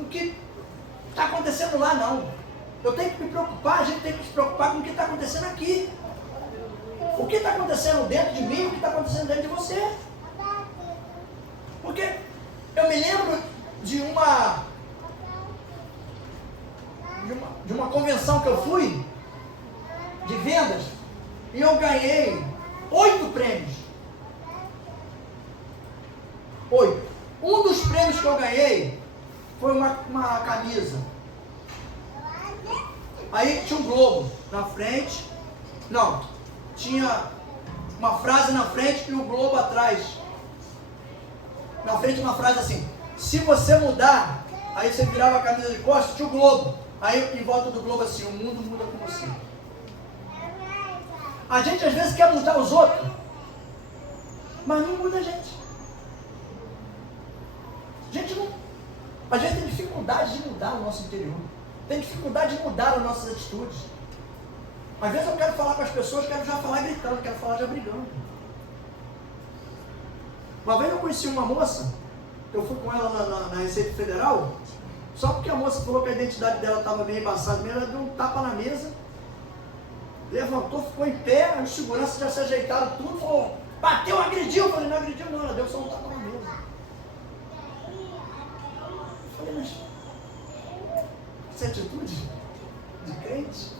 o que está acontecendo lá, não. Eu tenho que me preocupar, a gente tem que se preocupar com o que está acontecendo aqui. O que está acontecendo dentro de mim, o que está acontecendo dentro de você. Porque eu me lembro de uma convenção que eu fui, de vendas, e eu ganhei 8 prêmios. 8. Um dos prêmios que eu ganhei foi uma camisa. Aí tinha um globo na frente. Não, tinha uma frase na frente e o globo atrás. Na frente uma frase assim: se você mudar, aí você virava a camisa de costas, tinha o globo. Aí em volta do globo assim: o mundo muda com você. A gente às vezes quer mudar os outros, mas não muda a gente. A gente não, às vezes tem dificuldade de mudar o nosso interior. Tem dificuldade de mudar as nossas atitudes. Às vezes eu quero falar com as pessoas, quero já falar gritando, quero falar já brigando. Uma vez eu conheci uma moça, eu fui com ela na Receita Federal, só porque a moça falou que a identidade dela estava meio embaçada mesmo, ela deu um tapa na mesa, levantou, ficou em pé, os seguranças já se ajeitaram tudo, falou, bateu, agrediu. Eu falei, não agrediu não, ela deu só um tapa na mesa. Eu falei, mas essa é atitude de crente?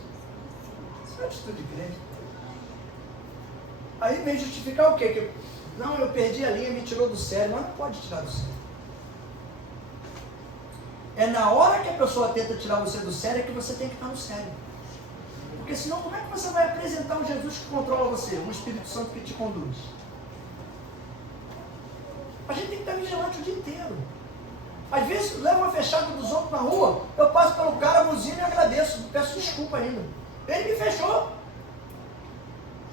Isso é atitude de crente. Aí vem justificar o quê? Não, eu perdi a linha, me tirou do sério. Mas não pode tirar do sério. É na hora que a pessoa tenta tirar você do sério que você tem que estar no sério. Porque senão como é que você vai apresentar um Jesus que controla você? Um Espírito Santo que te conduz? A gente tem que estar vigilante o dia inteiro. Às vezes leva uma fechada dos outros na rua, eu passo pelo cara, buzino e agradeço, peço desculpa ainda. Ele me fechou.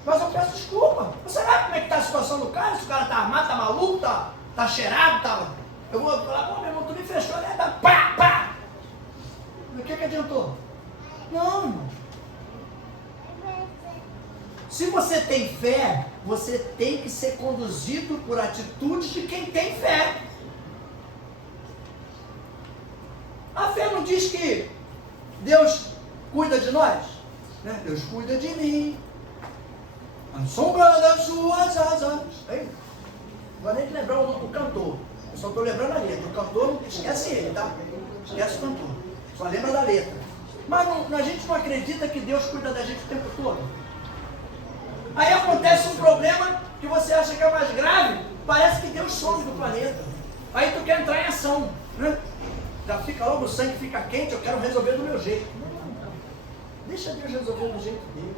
Mas eu peço desculpa. Você sabe como é que está a situação do cara? Se o cara está armado, está maluco, está cheirado, eu vou falar, pô, meu irmão, tu me fechou, né? Pá, pá! O que adiantou? Não, irmão. Se você tem fé, você tem que ser conduzido por atitudes de quem tem fé. A fé não diz que Deus cuida de nós? Né? Deus cuida de mim. A sombra das suas asas. Aí, não vou nem lembrar o nome do cantor. Eu só estou lembrando a letra. O cantor, esquece ele, tá? Esquece o cantor. Só lembra da letra. Mas a gente não acredita que Deus cuida da gente o tempo todo. Aí acontece um problema que você acha que é mais grave, parece que Deus some do planeta. Aí tu quer entrar em ação, né? Já fica logo, o sangue fica quente, eu quero resolver do meu jeito. Não. Deixa Deus resolver do jeito dele.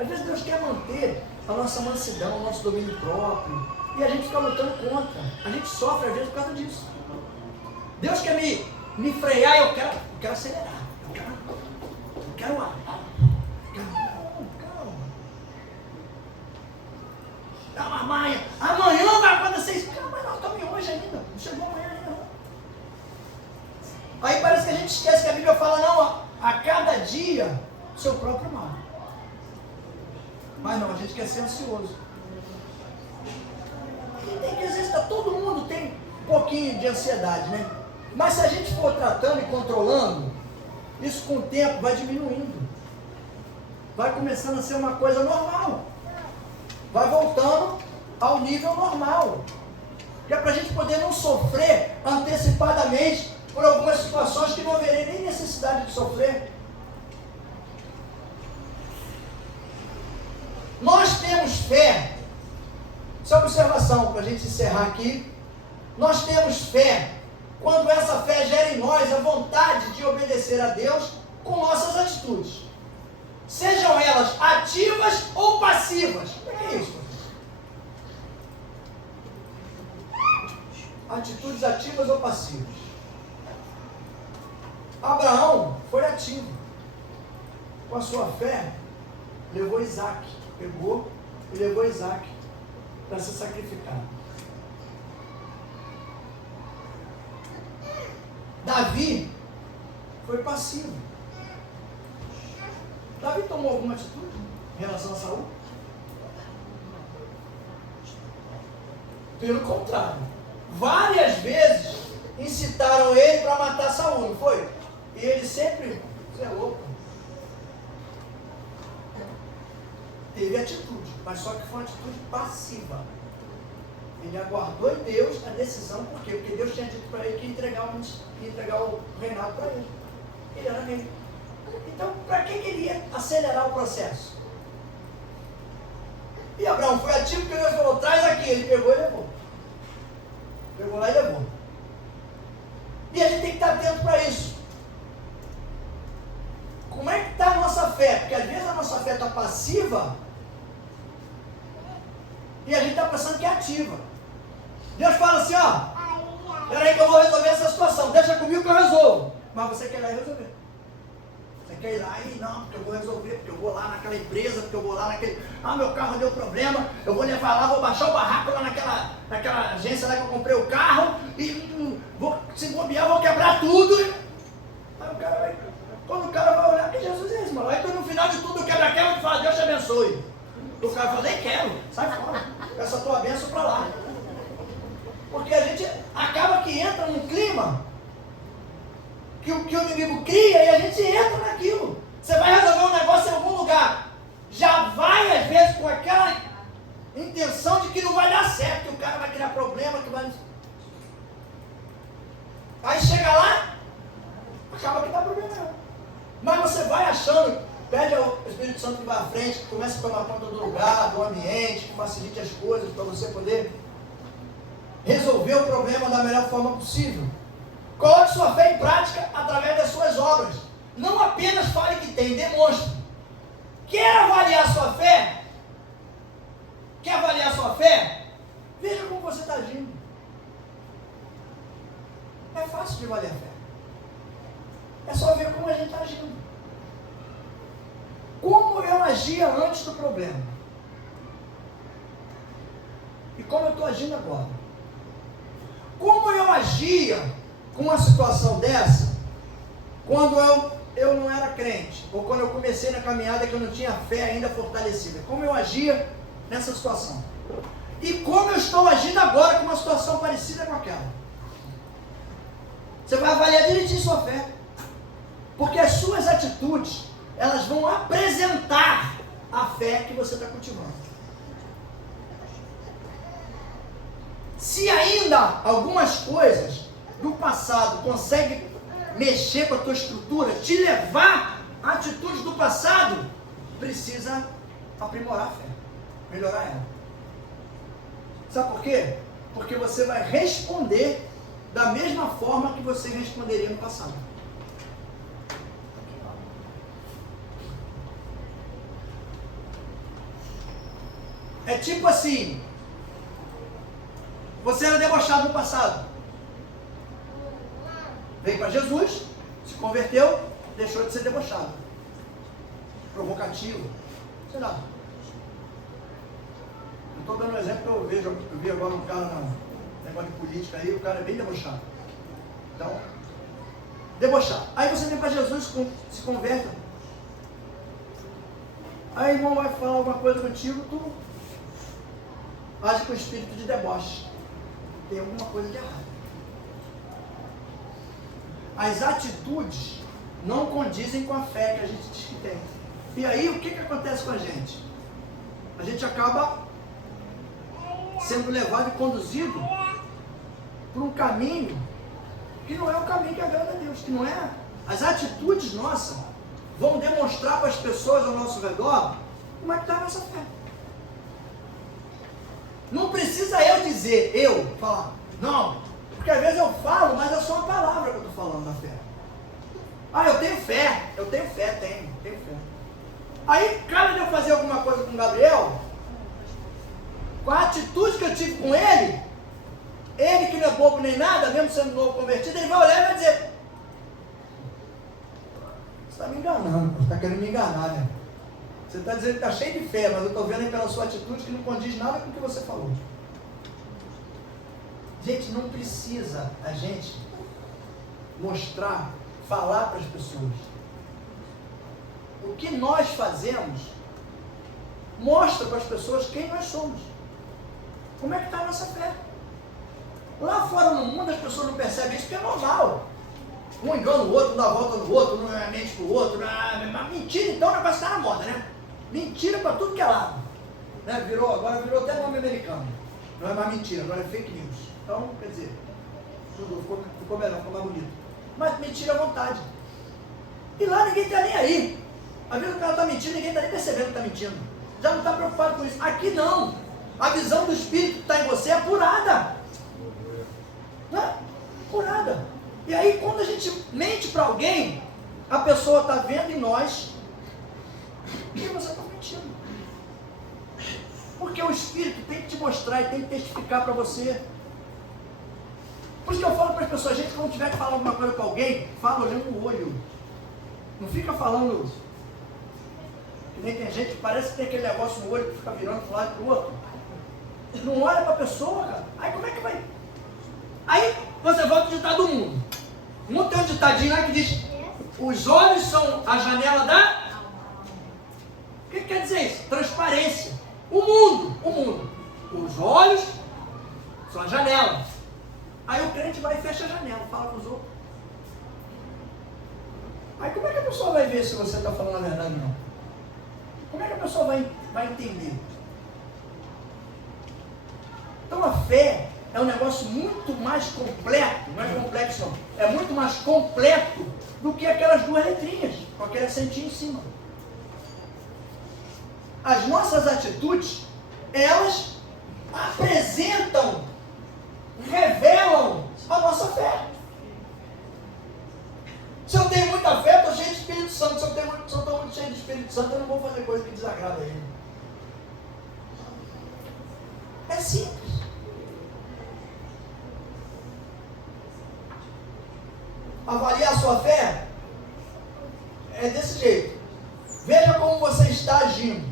Às vezes Deus quer manter a nossa mansidão, o nosso domínio próprio, e a gente fica lutando contra. A gente sofre às vezes por causa disso. Deus quer me frear, eu quero acelerar. Eu quero ar. Amanhã vai acontecer isso. Calma, mas nós estamos hoje ainda. Não chegou amanhã ainda não. Aí parece que a gente esquece que a Bíblia fala, não, a cada dia seu próprio mal. Mas não, a gente quer ser ansioso. E tem que exercitar, todo mundo tem um pouquinho de ansiedade, né? Mas se a gente for tratando e controlando, isso com o tempo vai diminuindo. Vai começando a ser uma coisa normal. ao nível normal. Que é para a gente poder não sofrer antecipadamente por algumas situações que não haveria nem necessidade de sofrer. Nós temos fé, essa observação para a gente encerrar aqui, nós temos fé quando essa fé gera em nós a vontade de obedecer a Deus com nossas atitudes. Sejam elas ativas ou passivas. O que é isso? Atitudes ativas ou passivas. Abraão foi ativo. Com a sua fé, levou Isaac. Pegou e levou Isaac para ser sacrificado. Davi foi passivo. Davi tomou alguma atitude em relação a Saul? Pelo contrário, várias vezes incitaram ele para matar Saul, não foi? E ele sempre, você é louco. Teve atitude, mas só que foi uma atitude passiva. Ele aguardou em Deus a decisão, por quê? Porque Deus tinha dito para ele que ia entregar o reinado para ele. Ele era rei. Então, para que ele ia acelerar o processo? E Abraão foi ativo, porque Deus falou, traz aqui. Ele pegou e levou. Pegou lá e levou. E a gente tem que estar atento para isso. Como é que está a nossa fé? Porque às vezes a nossa fé está passiva e a gente está pensando que é ativa. Deus fala assim, ó, peraí que eu vou resolver essa situação, deixa comigo que eu resolvo. Mas você quer ir lá e resolver. Você quer ir lá e não, porque eu vou resolver, porque eu vou lá naquela empresa, porque eu vou lá naquele... meu carro deu problema, eu vou levar lá, vou baixar o barraco lá naquela agência lá que eu comprei o carro e se bobear, vou quebrar tudo. Aí o cara vai... Quando o cara vai olhar, que Jesus é esse, mano? Aí no final de tudo o quebra-quebra e fala, Deus te abençoe. O cara fala, nem quero, sai fora, essa tua bênção para lá. Porque a gente acaba que entra num clima que o inimigo cria e a gente entra naquilo. Você vai resolver um negócio em algum lugar, já vai às vezes com aquela intenção de que não vai dar certo, que o cara vai criar problema, que vai... Aí chega lá, acaba que dá problema não. Mas você vai achando, pede ao Espírito Santo que vá à frente, que comece a tomar conta do lugar, do ambiente, que facilite as coisas para você poder resolver o problema da melhor forma possível. Coloque sua fé em prática através das suas obras. Não apenas fale que tem, demonstre. Quer avaliar sua fé? Quer avaliar sua fé? Veja como você está agindo. É fácil de avaliar a fé. É só ver como a gente está agindo. Como eu agia antes do problema. E como eu estou agindo agora. Como eu agia com uma situação dessa, quando eu não era crente, ou quando eu comecei na caminhada que eu não tinha fé ainda fortalecida. Como eu agia nessa situação. E como eu estou agindo agora com uma situação parecida com aquela. Você vai avaliar direitinho sua fé. Porque as suas atitudes, elas vão apresentar a fé que você está cultivando. Se ainda algumas coisas do passado conseguem mexer com a tua estrutura, te levar a atitudes do passado, precisa aprimorar a fé, melhorar ela. Sabe por quê? Porque você vai responder da mesma forma que você responderia no passado. É tipo assim, você era debochado no passado, veio para Jesus, se converteu, deixou de ser debochado, provocativo, sei lá. Eu estou dando um exemplo que eu vi agora um cara no negócio de política aí, o cara é bem debochado. Então, debochado. Aí você vem para Jesus, se converte. Aí o irmão vai falar alguma coisa contigo, tu age com espírito de deboche. Tem alguma coisa de errado. As atitudes não condizem com a fé que a gente diz que tem. E aí o que acontece com a gente? A gente acaba sendo levado e conduzido por um caminho que não é o caminho que agrada a Deus, que não é. As atitudes nossas vão demonstrar para as pessoas ao nosso redor como é que está a nossa fé. Não precisa eu falar, não, porque às vezes eu falo, mas é só uma palavra que eu estou falando na fé. Ah, eu tenho fé, tenho fé. Aí, cada de eu fazer alguma coisa com o Gabriel, com a atitude que eu tive com ele que não é bobo nem nada, mesmo sendo novo convertido, ele vai olhar e vai dizer: você está me enganando, você está querendo me enganar, né? Você está dizendo que está cheio de fé, mas eu estou vendo aí pela sua atitude que não condiz nada com o que você falou. Gente, não precisa a gente mostrar, falar para as pessoas. O que nós fazemos mostra para as pessoas quem nós somos. Como é que está a nossa fé? Lá fora no mundo as pessoas não percebem isso, porque é normal. Um engana o outro, dá a volta no outro, não é mente para o outro. Mas mentira, então o negócio está na moda, né? Mentira para tudo que é lado. Né? Agora virou até nome americano. Não é mais mentira, agora é fake news. Então, quer dizer, tudo ficou melhor, ficou mais bonito. Mas mentira à vontade. E lá ninguém está nem aí. Às vezes o cara está mentindo, ninguém está nem percebendo que está mentindo. Já não está preocupado com isso. Aqui não. A visão do Espírito que está em você é apurada. Né? Apurada. E aí quando a gente mente para alguém, a pessoa está vendo em nós que você está mentindo. Porque o Espírito tem que te mostrar e tem que testificar para você. Por isso que eu falo para as pessoas, gente, quando tiver que falar alguma coisa com alguém, fala olhando no olho. Não fica falando. Que nem tem gente que parece que tem aquele negócio no olho que fica virando para um lado e para o outro. Não olha para a pessoa, cara. Aí como é que vai? Aí você volta ao ditado do mundo. O mundo tem um ditadinho lá que diz: os olhos são a janela da... O que quer dizer isso? Transparência. O mundo. Os olhos são a janela. Aí o crente vai e fecha a janela, fala com os outros. Aí como é que a pessoa vai ver se você está falando a verdade ou não? Como é que a pessoa vai entender? Então a fé é um negócio muito mais completo, não é complexo não, é muito mais completo do que aquelas duas letrinhas, com aquele acentinho em cima. As nossas atitudes, elas apresentam, revelam a nossa fé. Se eu tenho muita fé, estou cheio de Espírito Santo. Se eu estou muito cheio de Espírito Santo, eu não vou fazer coisa que desagrada a ele. É simples. Avaliar a sua fé é desse jeito. Veja como você está agindo.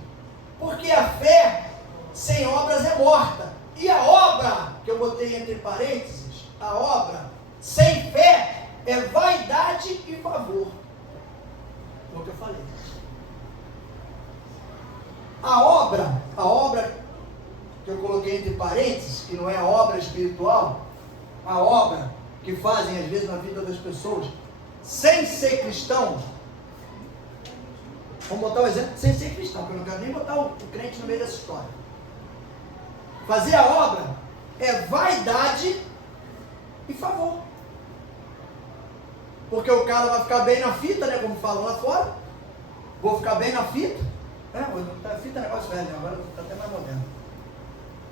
Porque a fé sem obras é morta. E a obra, que eu botei entre parênteses, a obra sem fé é vaidade e favor. Foi o que eu falei. A obra que eu coloquei entre parênteses, que não é a obra espiritual, a obra que fazem às vezes na vida das pessoas, sem ser cristão. Vamos botar o exemplo sem ser cristão, porque eu não quero nem botar o crente no meio dessa história. Fazer a obra é vaidade e favor. Porque o cara vai ficar bem na fita, né? Como falam lá fora. Vou ficar bem na fita. A fita é negócio velho, agora está até mais moderno.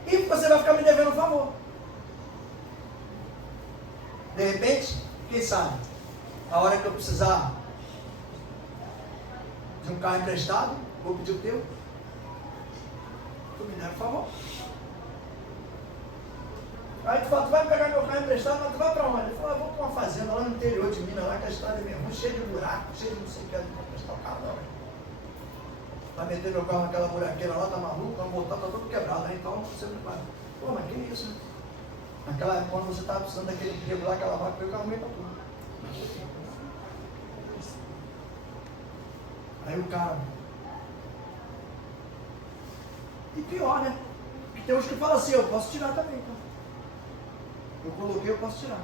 E você vai ficar me devendo um favor. De repente, quem sabe, a hora que eu precisar de um carro emprestado, vou pedir o teu. Tu me deve um favor. Aí tu fala, tu vai pegar meu carro emprestado, mas tu vai para onde? Eu falo, vou para uma fazenda lá no interior de Minas, lá que a estrada é meio ruim, cheia de buraco, cheia de não sei o que, não vou emprestar o carro não. Vai meter meu carro naquela buraqueira lá, tá maluco, vai voltar, tá todo quebrado, né? Então você me fala, pô, mas que isso, né? Naquela época, quando você estava precisando daquele emprego lá, aquela vaca, eu arrumei para tudo. Aí o cara... E pior, né? Porque tem uns que falam assim, eu posso tirar também, então. Eu coloquei, eu posso tirar.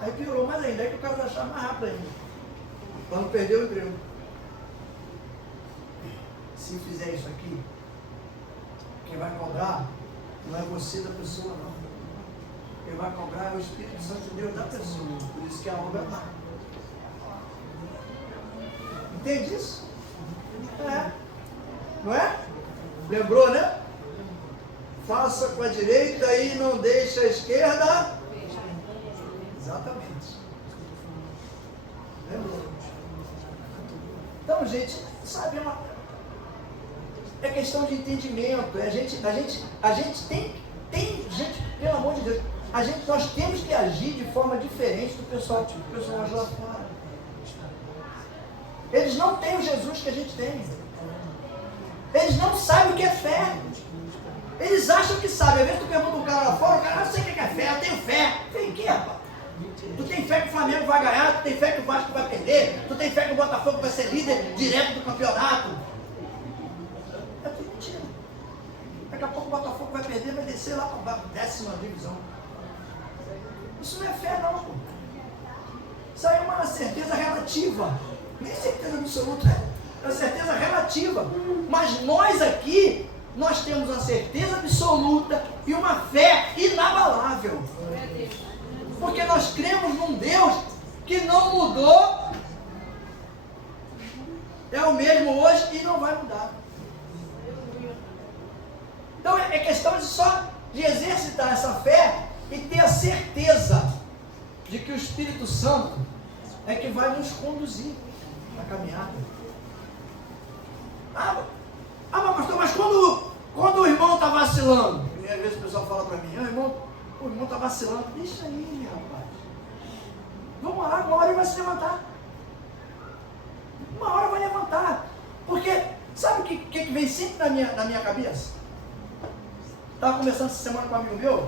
Aí piorou mais ainda, aí que o cara vai achar mais rápido ainda. Para não perder o emprego. Se fizer isso aqui, quem vai cobrar Não é você da pessoa, não. Quem vai cobrar é o Espírito Santo de Deus da pessoa. Por isso que a obra é má. Entende isso? É. Não é? Lembrou, né? Faça com a direita e não deixe a esquerda. Exatamente. Lembrou? Então, gente, sabe, é questão de entendimento. A gente tem, gente, pelo amor de Deus, nós temos que agir de forma diferente do pessoal age lá fora. Eles não têm o Jesus que a gente tem. Eles não sabem o que é fé. Eles acham que sabem. Às vezes tu pergunta um cara lá fora, o cara, eu sei o que é fé, eu tenho fé. Tem o que, rapaz? Tu tem fé que o Flamengo vai ganhar, tu tem fé que o Vasco vai perder, tu tem fé que o Botafogo vai ser líder direto do campeonato. É tudo mentira. Daqui a pouco o Botafogo vai perder, vai descer lá para a 10ª divisão. Isso não é fé, não, pô. Isso aí é uma certeza relativa. Nem certeza absoluta, é uma certeza relativa. Mas nós aqui, nós temos uma certeza absoluta e uma fé inabalável. Porque nós cremos num Deus que não mudou, é o mesmo hoje e não vai mudar. Então é questão de exercitar essa fé e ter a certeza de que o Espírito Santo é que vai nos conduzir na caminhada. Pastor, mas quando o irmão está vacilando, e às vezes o pessoal fala para mim, o irmão está vacilando, deixa aí, rapaz. Vamos orar, uma hora ele vai se levantar. Uma hora vai levantar. Porque, sabe o que vem sempre na minha cabeça? Estava conversando essa semana com um amigo meu,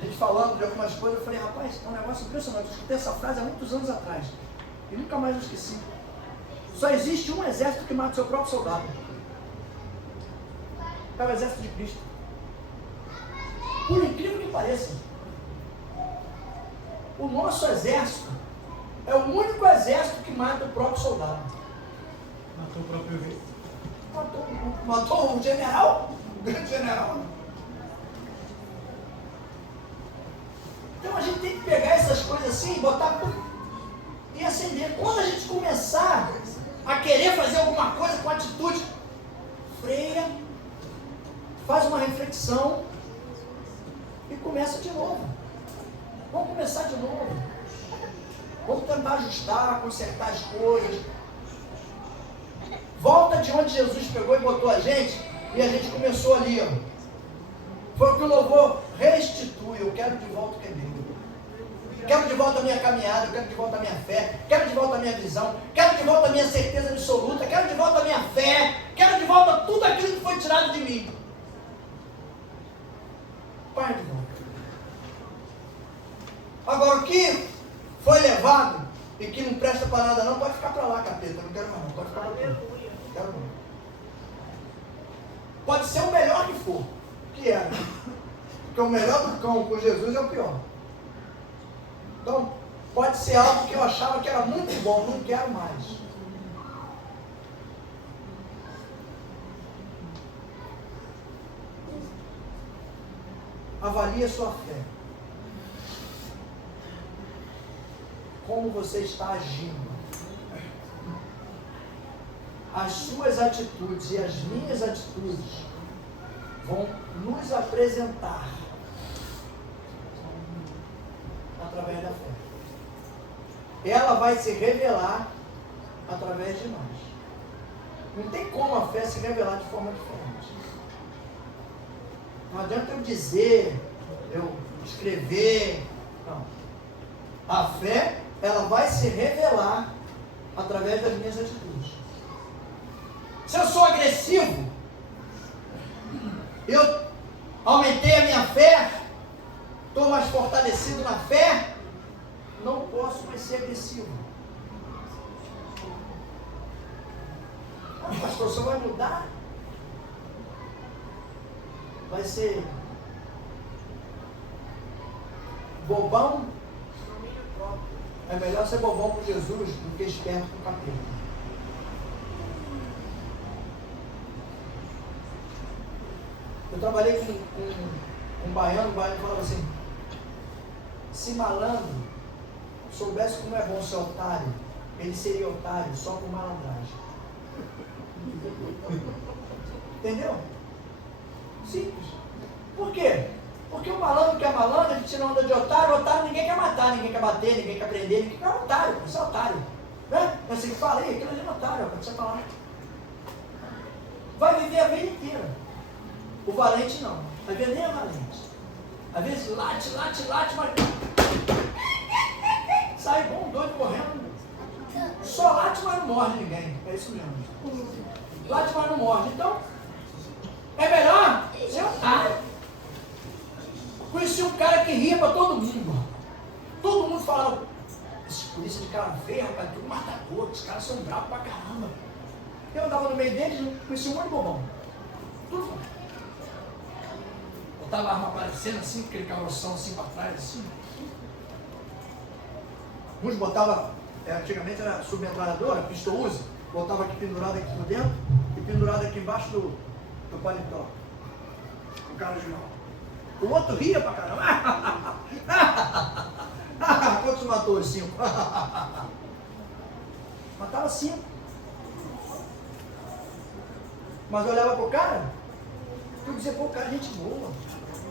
a gente falando de algumas coisas, eu falei, rapaz, é um negócio impressionante. Eu escutei essa frase há muitos anos atrás. E nunca mais eu esqueci. Só existe um exército que mata o seu próprio soldado. É o exército de Cristo. Por incrível que pareça, o nosso exército é o único exército que mata o próprio soldado. Matou o próprio rei. Matou o general? O grande general. Então a gente tem que pegar essas coisas assim, botar e acender. Quando a gente começar a querer fazer alguma coisa com atitude, freia, faz uma reflexão e começa de novo. Vamos começar de novo. Vamos tentar ajustar, consertar as coisas. Volta de onde Jesus pegou e botou a gente, e a gente começou ali, ó. Foi o que o louvor restitui. Eu quero de volta o que é meu. Quero de volta a minha caminhada, eu quero de volta a minha fé, quero de volta a minha visão, quero de volta a minha certeza absoluta, quero de volta a minha fé, quero de volta tudo aquilo que foi tirado de mim. Pai de volta. Agora, o que foi levado e que não presta para nada não, pode ficar para lá, capeta, não quero mais não, pode ficar para lá. Quero não. Pode ser o melhor que for, que é, porque o melhor do cão com Jesus é o pior. Então, pode ser algo que eu achava que era muito bom, não quero mais. Avalie a sua fé. Como você está agindo. As suas atitudes e as minhas atitudes vão nos apresentar através da fé. Ela vai se revelar através de nós. Não tem como a fé se revelar de forma diferente. Não adianta eu dizer, eu escrever. Não. A fé, ela vai se revelar através das minhas atitudes. Se eu sou agressivo, eu aumentei a minha fé, estou mais fortalecido na fé, não posso mais ser agressivo. Pastor, você vai mudar? Vai ser bobão? É melhor ser bobão com Jesus do que esperto com o capeta. Eu trabalhei com um baiano, o baiano falava assim, se malandro soubesse como é bom ser otário, ele seria otário só por malandragem. Entendeu? Simples. Por quê? Porque o malandro que é malandro, ele tira onda de otário, otário ninguém quer matar, ninguém quer bater, ninguém quer prender, ninguém quer otário, isso é otário. Né? É assim que fala, aí, aquilo ali é otário, pode você falar. Vai viver a vida inteira. O valente não. Às vezes nem é valente. Às vezes late, mas sai bom, doido, correndo. Só late, mas não morde ninguém. É isso mesmo. Late, mas não morde. Então, é melhor ser otário. Conheci um cara que ria pra todo mundo. Todo mundo falava, esses polícia de cara feia, rapaz, tudo mata-cor, os caras são bravos pra caramba. Eu andava no meio deles, conheci um monte de bobão. Tudo. Botava a arma aparecendo assim, aquele carroção assim pra trás, assim. Uns botavam, antigamente era submetralhadora, pistol-use, botava aqui pendurado aqui por dentro e pendurado aqui embaixo do paletó. O cara de mal. O outro ria pra caramba. Quantos matou? 5. Matava 5. Mas eu olhava pro cara, eu dizia, pô, o cara é gente boa.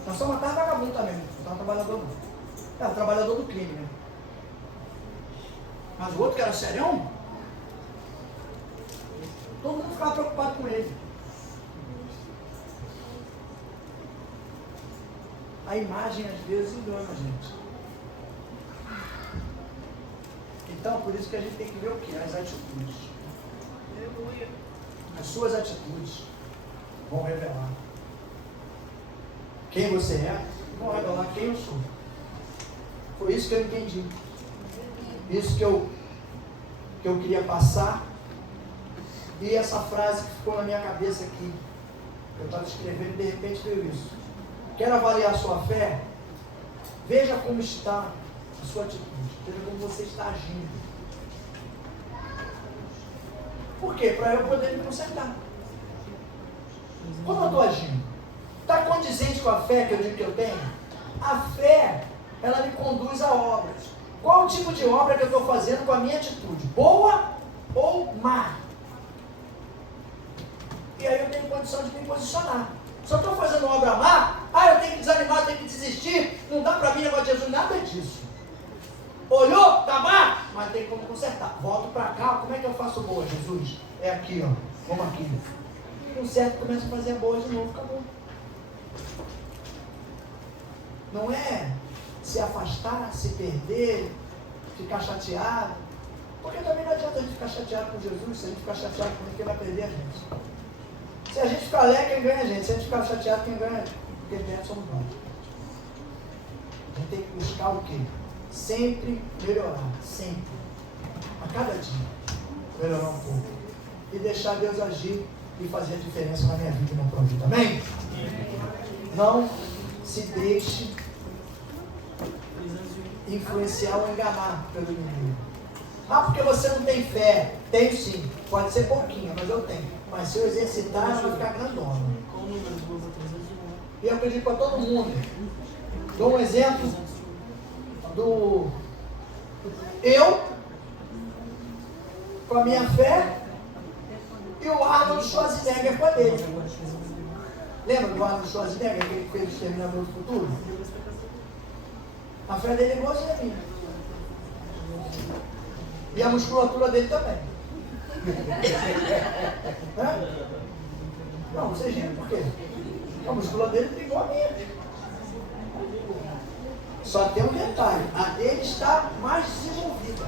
Nós só matava vagabundo também, não era trabalhador não. É, o trabalhador do crime, né? Mas o outro que era serião, todo mundo ficava preocupado com ele. A imagem às vezes engana a gente. Então, por isso que a gente tem que ver o que? As atitudes. Aleluia. As suas atitudes vão revelar quem você é, vão revelar quem eu sou. Foi isso que eu entendi. Isso que eu queria passar. E essa frase que ficou na minha cabeça aqui, eu estava escrevendo e de repente veio isso. Quer avaliar a sua fé? Veja como está a sua atitude. Veja como você está agindo. Por quê? Para eu poder me consertar. Como eu estou agindo? Está condizente com a fé que eu digo que eu tenho? A fé, ela me conduz a obras. Qual o tipo de obra que eu estou fazendo com a minha atitude? Boa ou má? E aí eu tenho condição de me posicionar. Se eu estou fazendo obra má, eu tenho que desanimar, eu tenho que desistir. Não dá para mim negócio de Jesus, nada disso. Olhou, tá má, mas tem como consertar. Volto para cá, como é que eu faço boa, Jesus? É aqui, ó. Vamos aqui. Conserto, começa a fazer a boa de novo, acabou. Não é se afastar, se perder, ficar chateado. Porque também não adianta a gente ficar chateado com Jesus. Se a gente ficar chateado com ele, quem vai perder a gente? Se a gente ficar alegre, quem ganha a gente. Se a gente ficar chateado, quem ganha somos nós. A gente tem que buscar o quê? Sempre melhorar. Sempre. A cada dia. Melhorar um pouco. E deixar Deus agir e fazer a diferença na minha vida e na tua vida. Amém? Não se deixe influenciar ou enganar pelo inimigo. Porque você não tem fé. Tenho sim. Pode ser pouquinho, mas eu tenho. Mas se eu exercitar, eu vou ficar grandona. E eu acredito para todo mundo. Dou um exemplo do eu com a minha fé e o Arnold Schwarzenegger com a dele. Lembra do Arnold Schwarzenegger, aquele que fez o Exterminador do Futuro? A fé dele é igualzinha a minha. E a musculatura dele também. Não, vocês riram por quê? A musculatura dele é igual a minha. Só tem um detalhe, a dele está mais desenvolvida.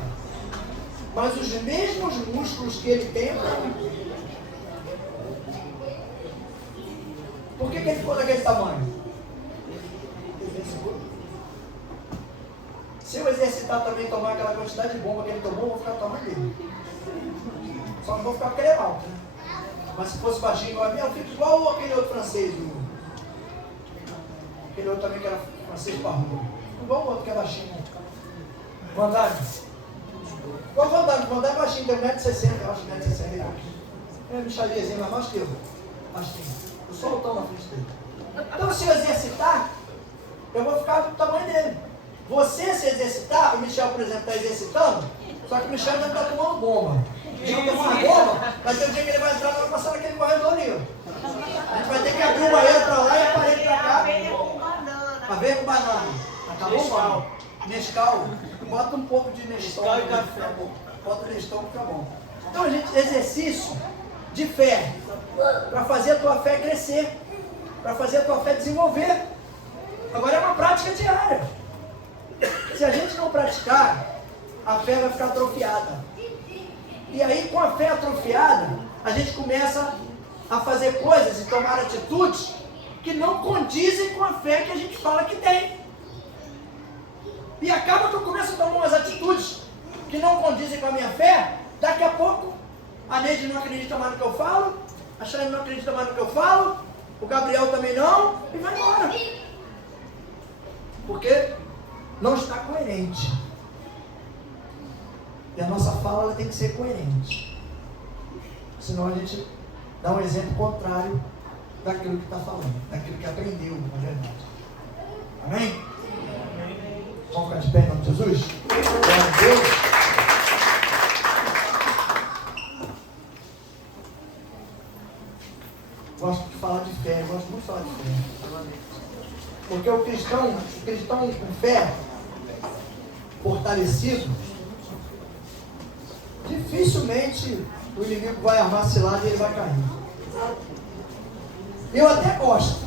Mas os mesmos músculos que ele tem, eu tenho. Por que ele ficou daquele tamanho? Se eu exercitar também e tomar aquela quantidade de bomba que ele tomou, eu vou ficar do tamanho dele. Só não vou ficar porque ele é alto, né? Mas se fosse baixinho igual a mim, eu fico igual aquele outro francês. Aquele outro também que era francês parrudo. Igual o outro que é baixinho. Vandame. Igual o Vandame é baixinho, tem 1,60m, eu acho 1,60m. É um mixadinho lá, mais que eu. Baixinho. Eu sou altão na frente dele. Então, se eu exercitar, eu vou ficar do tamanho dele. Você se exercitar, o Michel, por exemplo, está exercitando, só que o Michel ainda está tomando bomba. O Michel tomando bomba, vai ter um dia que ele vai entrar e vai passar naquele corredor ali. Ó. A gente vai ter que abrir o banheiro para lá e a parede para cá. Aveia com banana. Acabou, mano? Nescau. Bota um pouco de Nescau e café. Bota o Nescau que fica bom. Então, gente, exercício de fé para fazer a tua fé crescer, para fazer a tua fé desenvolver. Agora é uma prática diária. Se a gente não praticar, a fé vai ficar atrofiada. E aí, com a fé atrofiada, a gente começa a fazer coisas e tomar atitudes que não condizem com a fé que a gente fala que tem. E acaba que eu começo a tomar umas atitudes que não condizem com a minha fé. Daqui a pouco, a Neide não acredita mais no que eu falo, a Shane não acredita mais no que eu falo, o Gabriel também não, e vai embora. Porque não está coerente. E a nossa fala ela tem que ser coerente. Senão a gente dá um exemplo contrário daquilo que está falando, daquilo que aprendeu, na verdade. Amém? Vamos ficar de pé em nome de Jesus? Glória a Deus. Gosto de falar de fé, gosto muito de falar de fé. Porque o cristão com fé, fortalecido, dificilmente o inimigo vai armar cilada e ele vai cair. Eu até gosto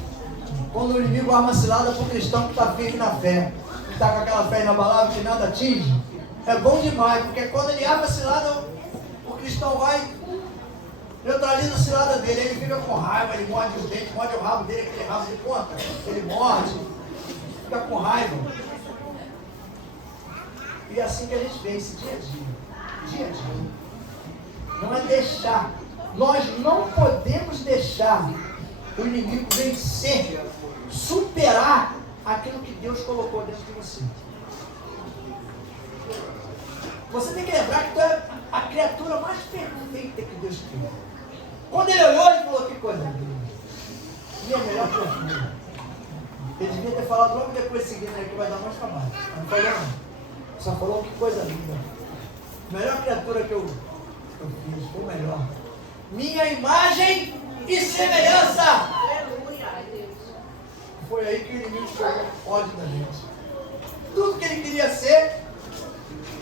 quando o inimigo arma cilada para o cristão que está firme na fé, que está com aquela fé inabalável que nada atinge. É bom demais, porque quando ele arma cilada, o cristão vai, neutraliza a cilada dele, ele fica com raiva, ele morde os dentes, morde o rabo dele, aquele rabo de ponta, ele morde, fica com raiva. E é assim que a gente vence dia a dia. Não é deixar, nós não podemos deixar o inimigo vencer, superar aquilo que Deus colocou dentro de você. Você tem que lembrar que tu é a criatura mais perfeita que Deus criou. Quando ele olhou, ele falou: que coisa linda. Minha melhor perfume. Ele devia ter falado logo depois seguinte, né, que vai dar mais trabalho. Não falou não. Só falou: que coisa linda. Melhor criatura que eu fiz, foi o melhor. Minha imagem e semelhança. Foi aí que o inimigo pegou ódio da gente. Tudo que ele queria ser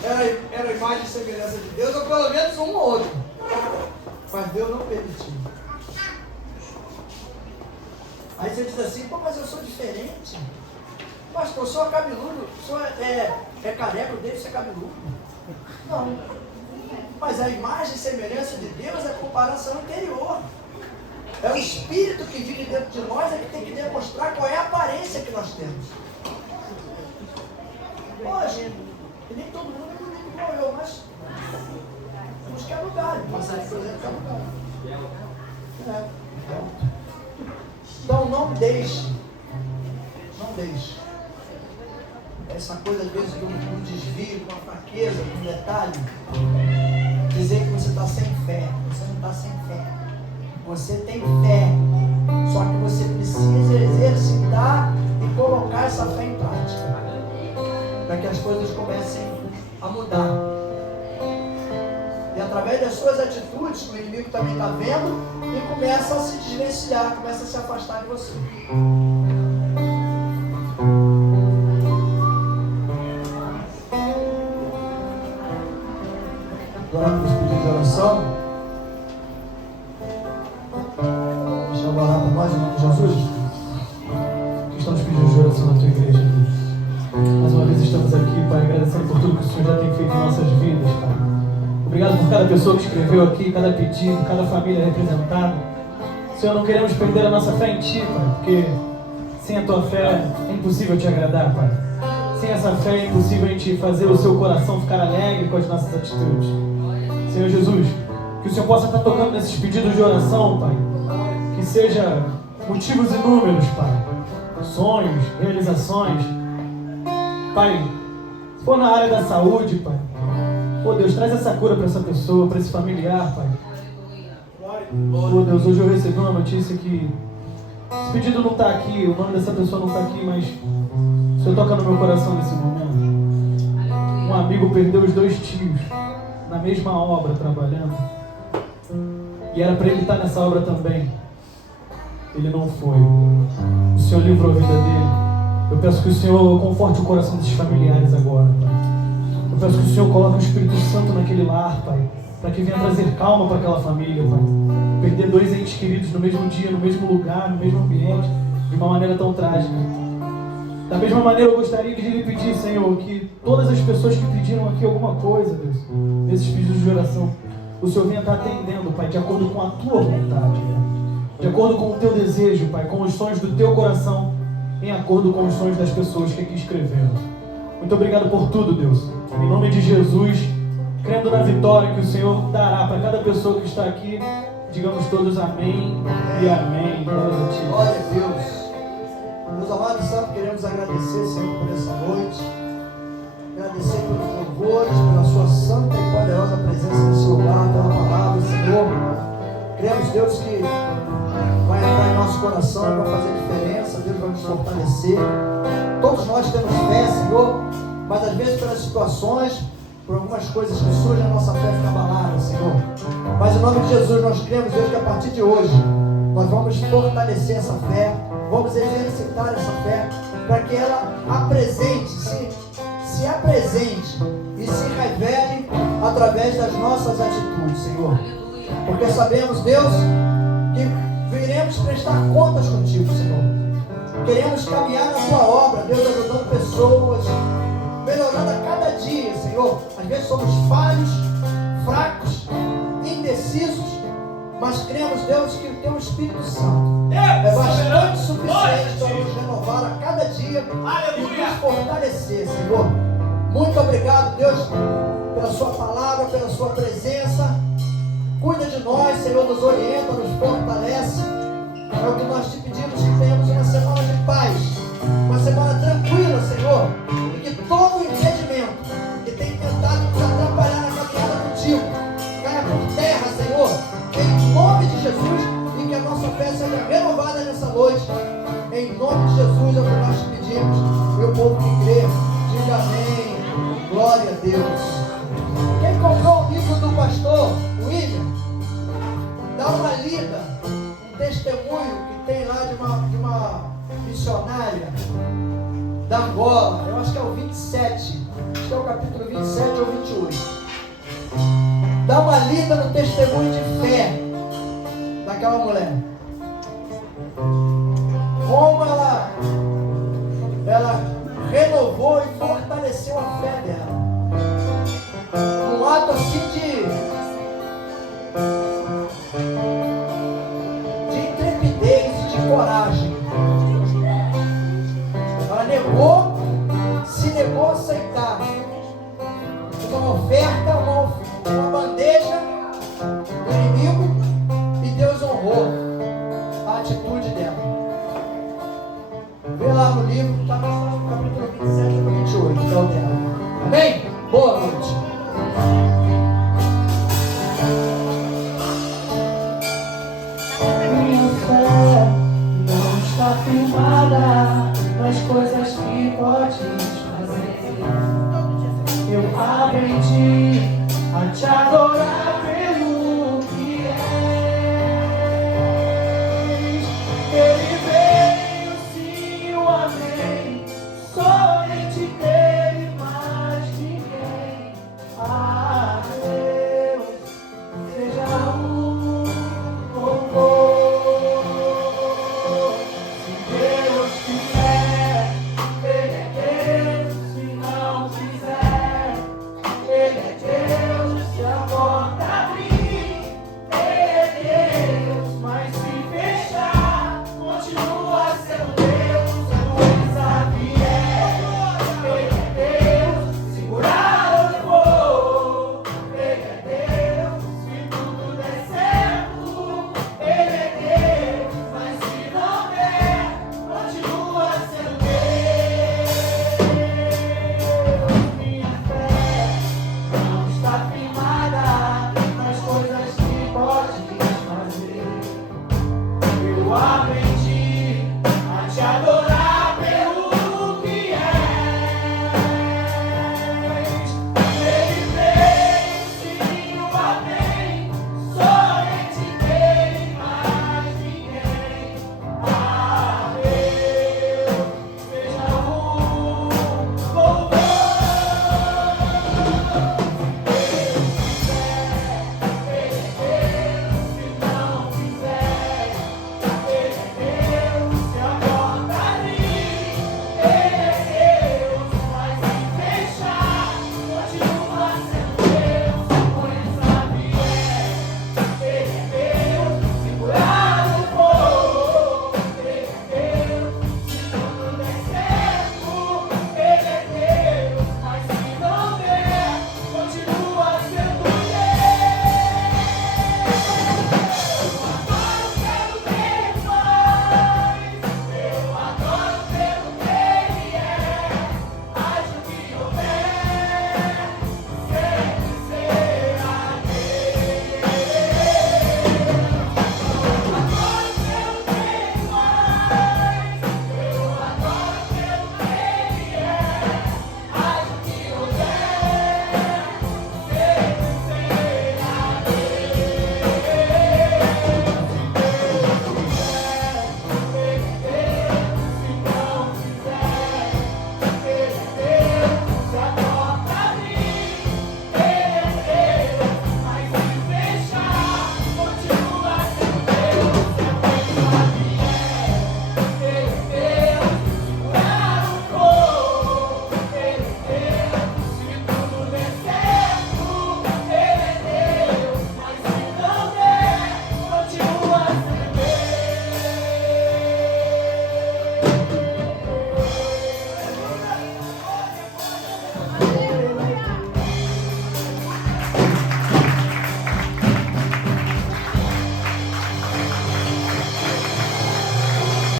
era a imagem e semelhança de Deus, ou pelo menos um ou outro. Mas Deus não permitiu. Aí você diz assim: pô, mas eu sou diferente. Pastor, eu sou cabeludo, é careca, eu devo ser cabeludo. Não. Mas a imagem e semelhança de Deus é a comparação interior. É o Espírito que vive dentro de nós, é que tem que demonstrar qual é a aparência que nós temos. Hoje, e nem todo mundo é bonito igual eu, mas temos que alugar. Passar, por exemplo, que alugar. Então não deixe essa coisa às vezes um desvio, uma fraqueza, um detalhe, dizer que você está sem fé. Você não está sem fé. Você tem fé, só que você precisa exercitar e colocar essa fé em prática, para que as coisas comecem a mudar. E através das suas atitudes, o inimigo também está vendo e começa a se desvencilhar, começa a se afastar de você. Agora para os pedidos de oração. Deixa eu orar por nós em nome de Jesus. Que estamos pedindo de oração na tua igreja, Deus. Mais uma vez estamos aqui, Pai, agradecendo por tudo que o Senhor já tem feito em nossas vidas, Pai. Obrigado por cada pessoa que escreveu aqui, cada pedido, cada família representada. Senhor, não queremos perder a nossa fé em Ti, Pai, porque sem a Tua fé é impossível Te agradar, Pai. Sem essa fé é impossível a gente fazer o seu coração ficar alegre com as nossas atitudes. Senhor Jesus, que o Senhor possa estar tocando nesses pedidos de oração, Pai. Que seja motivos inúmeros, Pai. Sonhos, realizações. Pai, se for na área da saúde, Pai. Oh Deus, traz essa cura para essa pessoa, para esse familiar, Pai. Oh Deus, hoje eu recebi uma notícia que Esse pedido não está aqui, o nome dessa pessoa não está aqui, mas o Senhor toca no meu coração nesse momento. Um amigo perdeu os 2 tios na mesma obra trabalhando. E era para ele estar nessa obra também. Ele não foi. O Senhor livrou a vida dele. Eu peço que o Senhor conforte o coração desses familiares agora, Pai. Eu peço que o Senhor coloque o Espírito Santo naquele lar, Pai, para que venha trazer calma para aquela família, Pai. Perder 2 entes queridos no mesmo dia, no mesmo lugar, no mesmo ambiente, de uma maneira tão trágica. Da mesma maneira, eu gostaria de lhe pedir, Senhor, que todas as pessoas que pediram aqui alguma coisa, Deus, nesses pedidos de oração, o Senhor venha estar atendendo, Pai, de acordo com a Tua vontade, Pai. De acordo com o Teu desejo, Pai, com os sonhos do Teu coração, em acordo com os sonhos das pessoas que aqui escreveram. Muito obrigado por tudo, Deus. Em nome de Jesus, crendo na vitória que o Senhor dará para cada pessoa que está aqui, digamos todos amém e amém. Glória a Ti. Glória a Deus. Meus amados, sabe, queremos agradecer, Senhor, por essa noite. Agradecer pelos louvores, pela Sua santa e poderosa presença nesse lugar, pela palavra, Senhor. Cremos, Deus, que vai entrar em nosso coração e vai fazer diferença. Deus vai nos fortalecer. Todos nós temos fé, Senhor, mas às vezes pelas situações, por algumas coisas que surgem, a nossa fé fica abalada, Senhor. Mas em nome de Jesus, nós cremos, Deus, que a partir de hoje nós vamos fortalecer essa fé, vamos exercitar essa fé, para que ela apresente, se apresente e se revele através das nossas atitudes, Senhor. Porque sabemos, Deus, que viremos prestar contas contigo, Senhor. Queremos caminhar na Tua obra, Deus, ajudando pessoas, melhorando a cada dia, Senhor. Às vezes somos falhos, fracos, indecisos, mas cremos, Deus, que o Teu Espírito Santo é bastante suficiente para nos renovar a cada dia e nos fortalecer, Senhor. Muito obrigado, Deus, pela Sua palavra, pela Sua presença. Cuida de nós, Senhor, nos orienta, nos fortalece. É o que nós te pedimos, que tenhamos uma semana de paz, uma semana tranquila, Senhor, e que todo impedimento que tem tentado nos atrapalhar na caminhada contigo caia por terra, Senhor, em nome de Jesus, e que a nossa fé seja renovada nessa noite. Em nome de Jesus é o que nós te pedimos. Meu povo que crê, diga amém. Glória a Deus. Quem comprou o livro do pastor William, dá uma lida, um testemunho que tem lá de uma missionária da Angola. Eu acho que é o 27, acho que é o capítulo 27 ou 28. Dá uma lida no testemunho de fé daquela mulher. Como ela renovou e fortaleceu a fé dela. Um ato assim de intrepidez e de coragem. Ela se negou a aceitar uma oferta, uma bandeja do inimigo, e Deus honrou a atitude dela. Vê lá no livro, está no capítulo 27 ou 28, que é o dela. Amém? Boa noite. Minha fé não está firmada nas coisas que podes fazer. Eu aprendi a te adorar.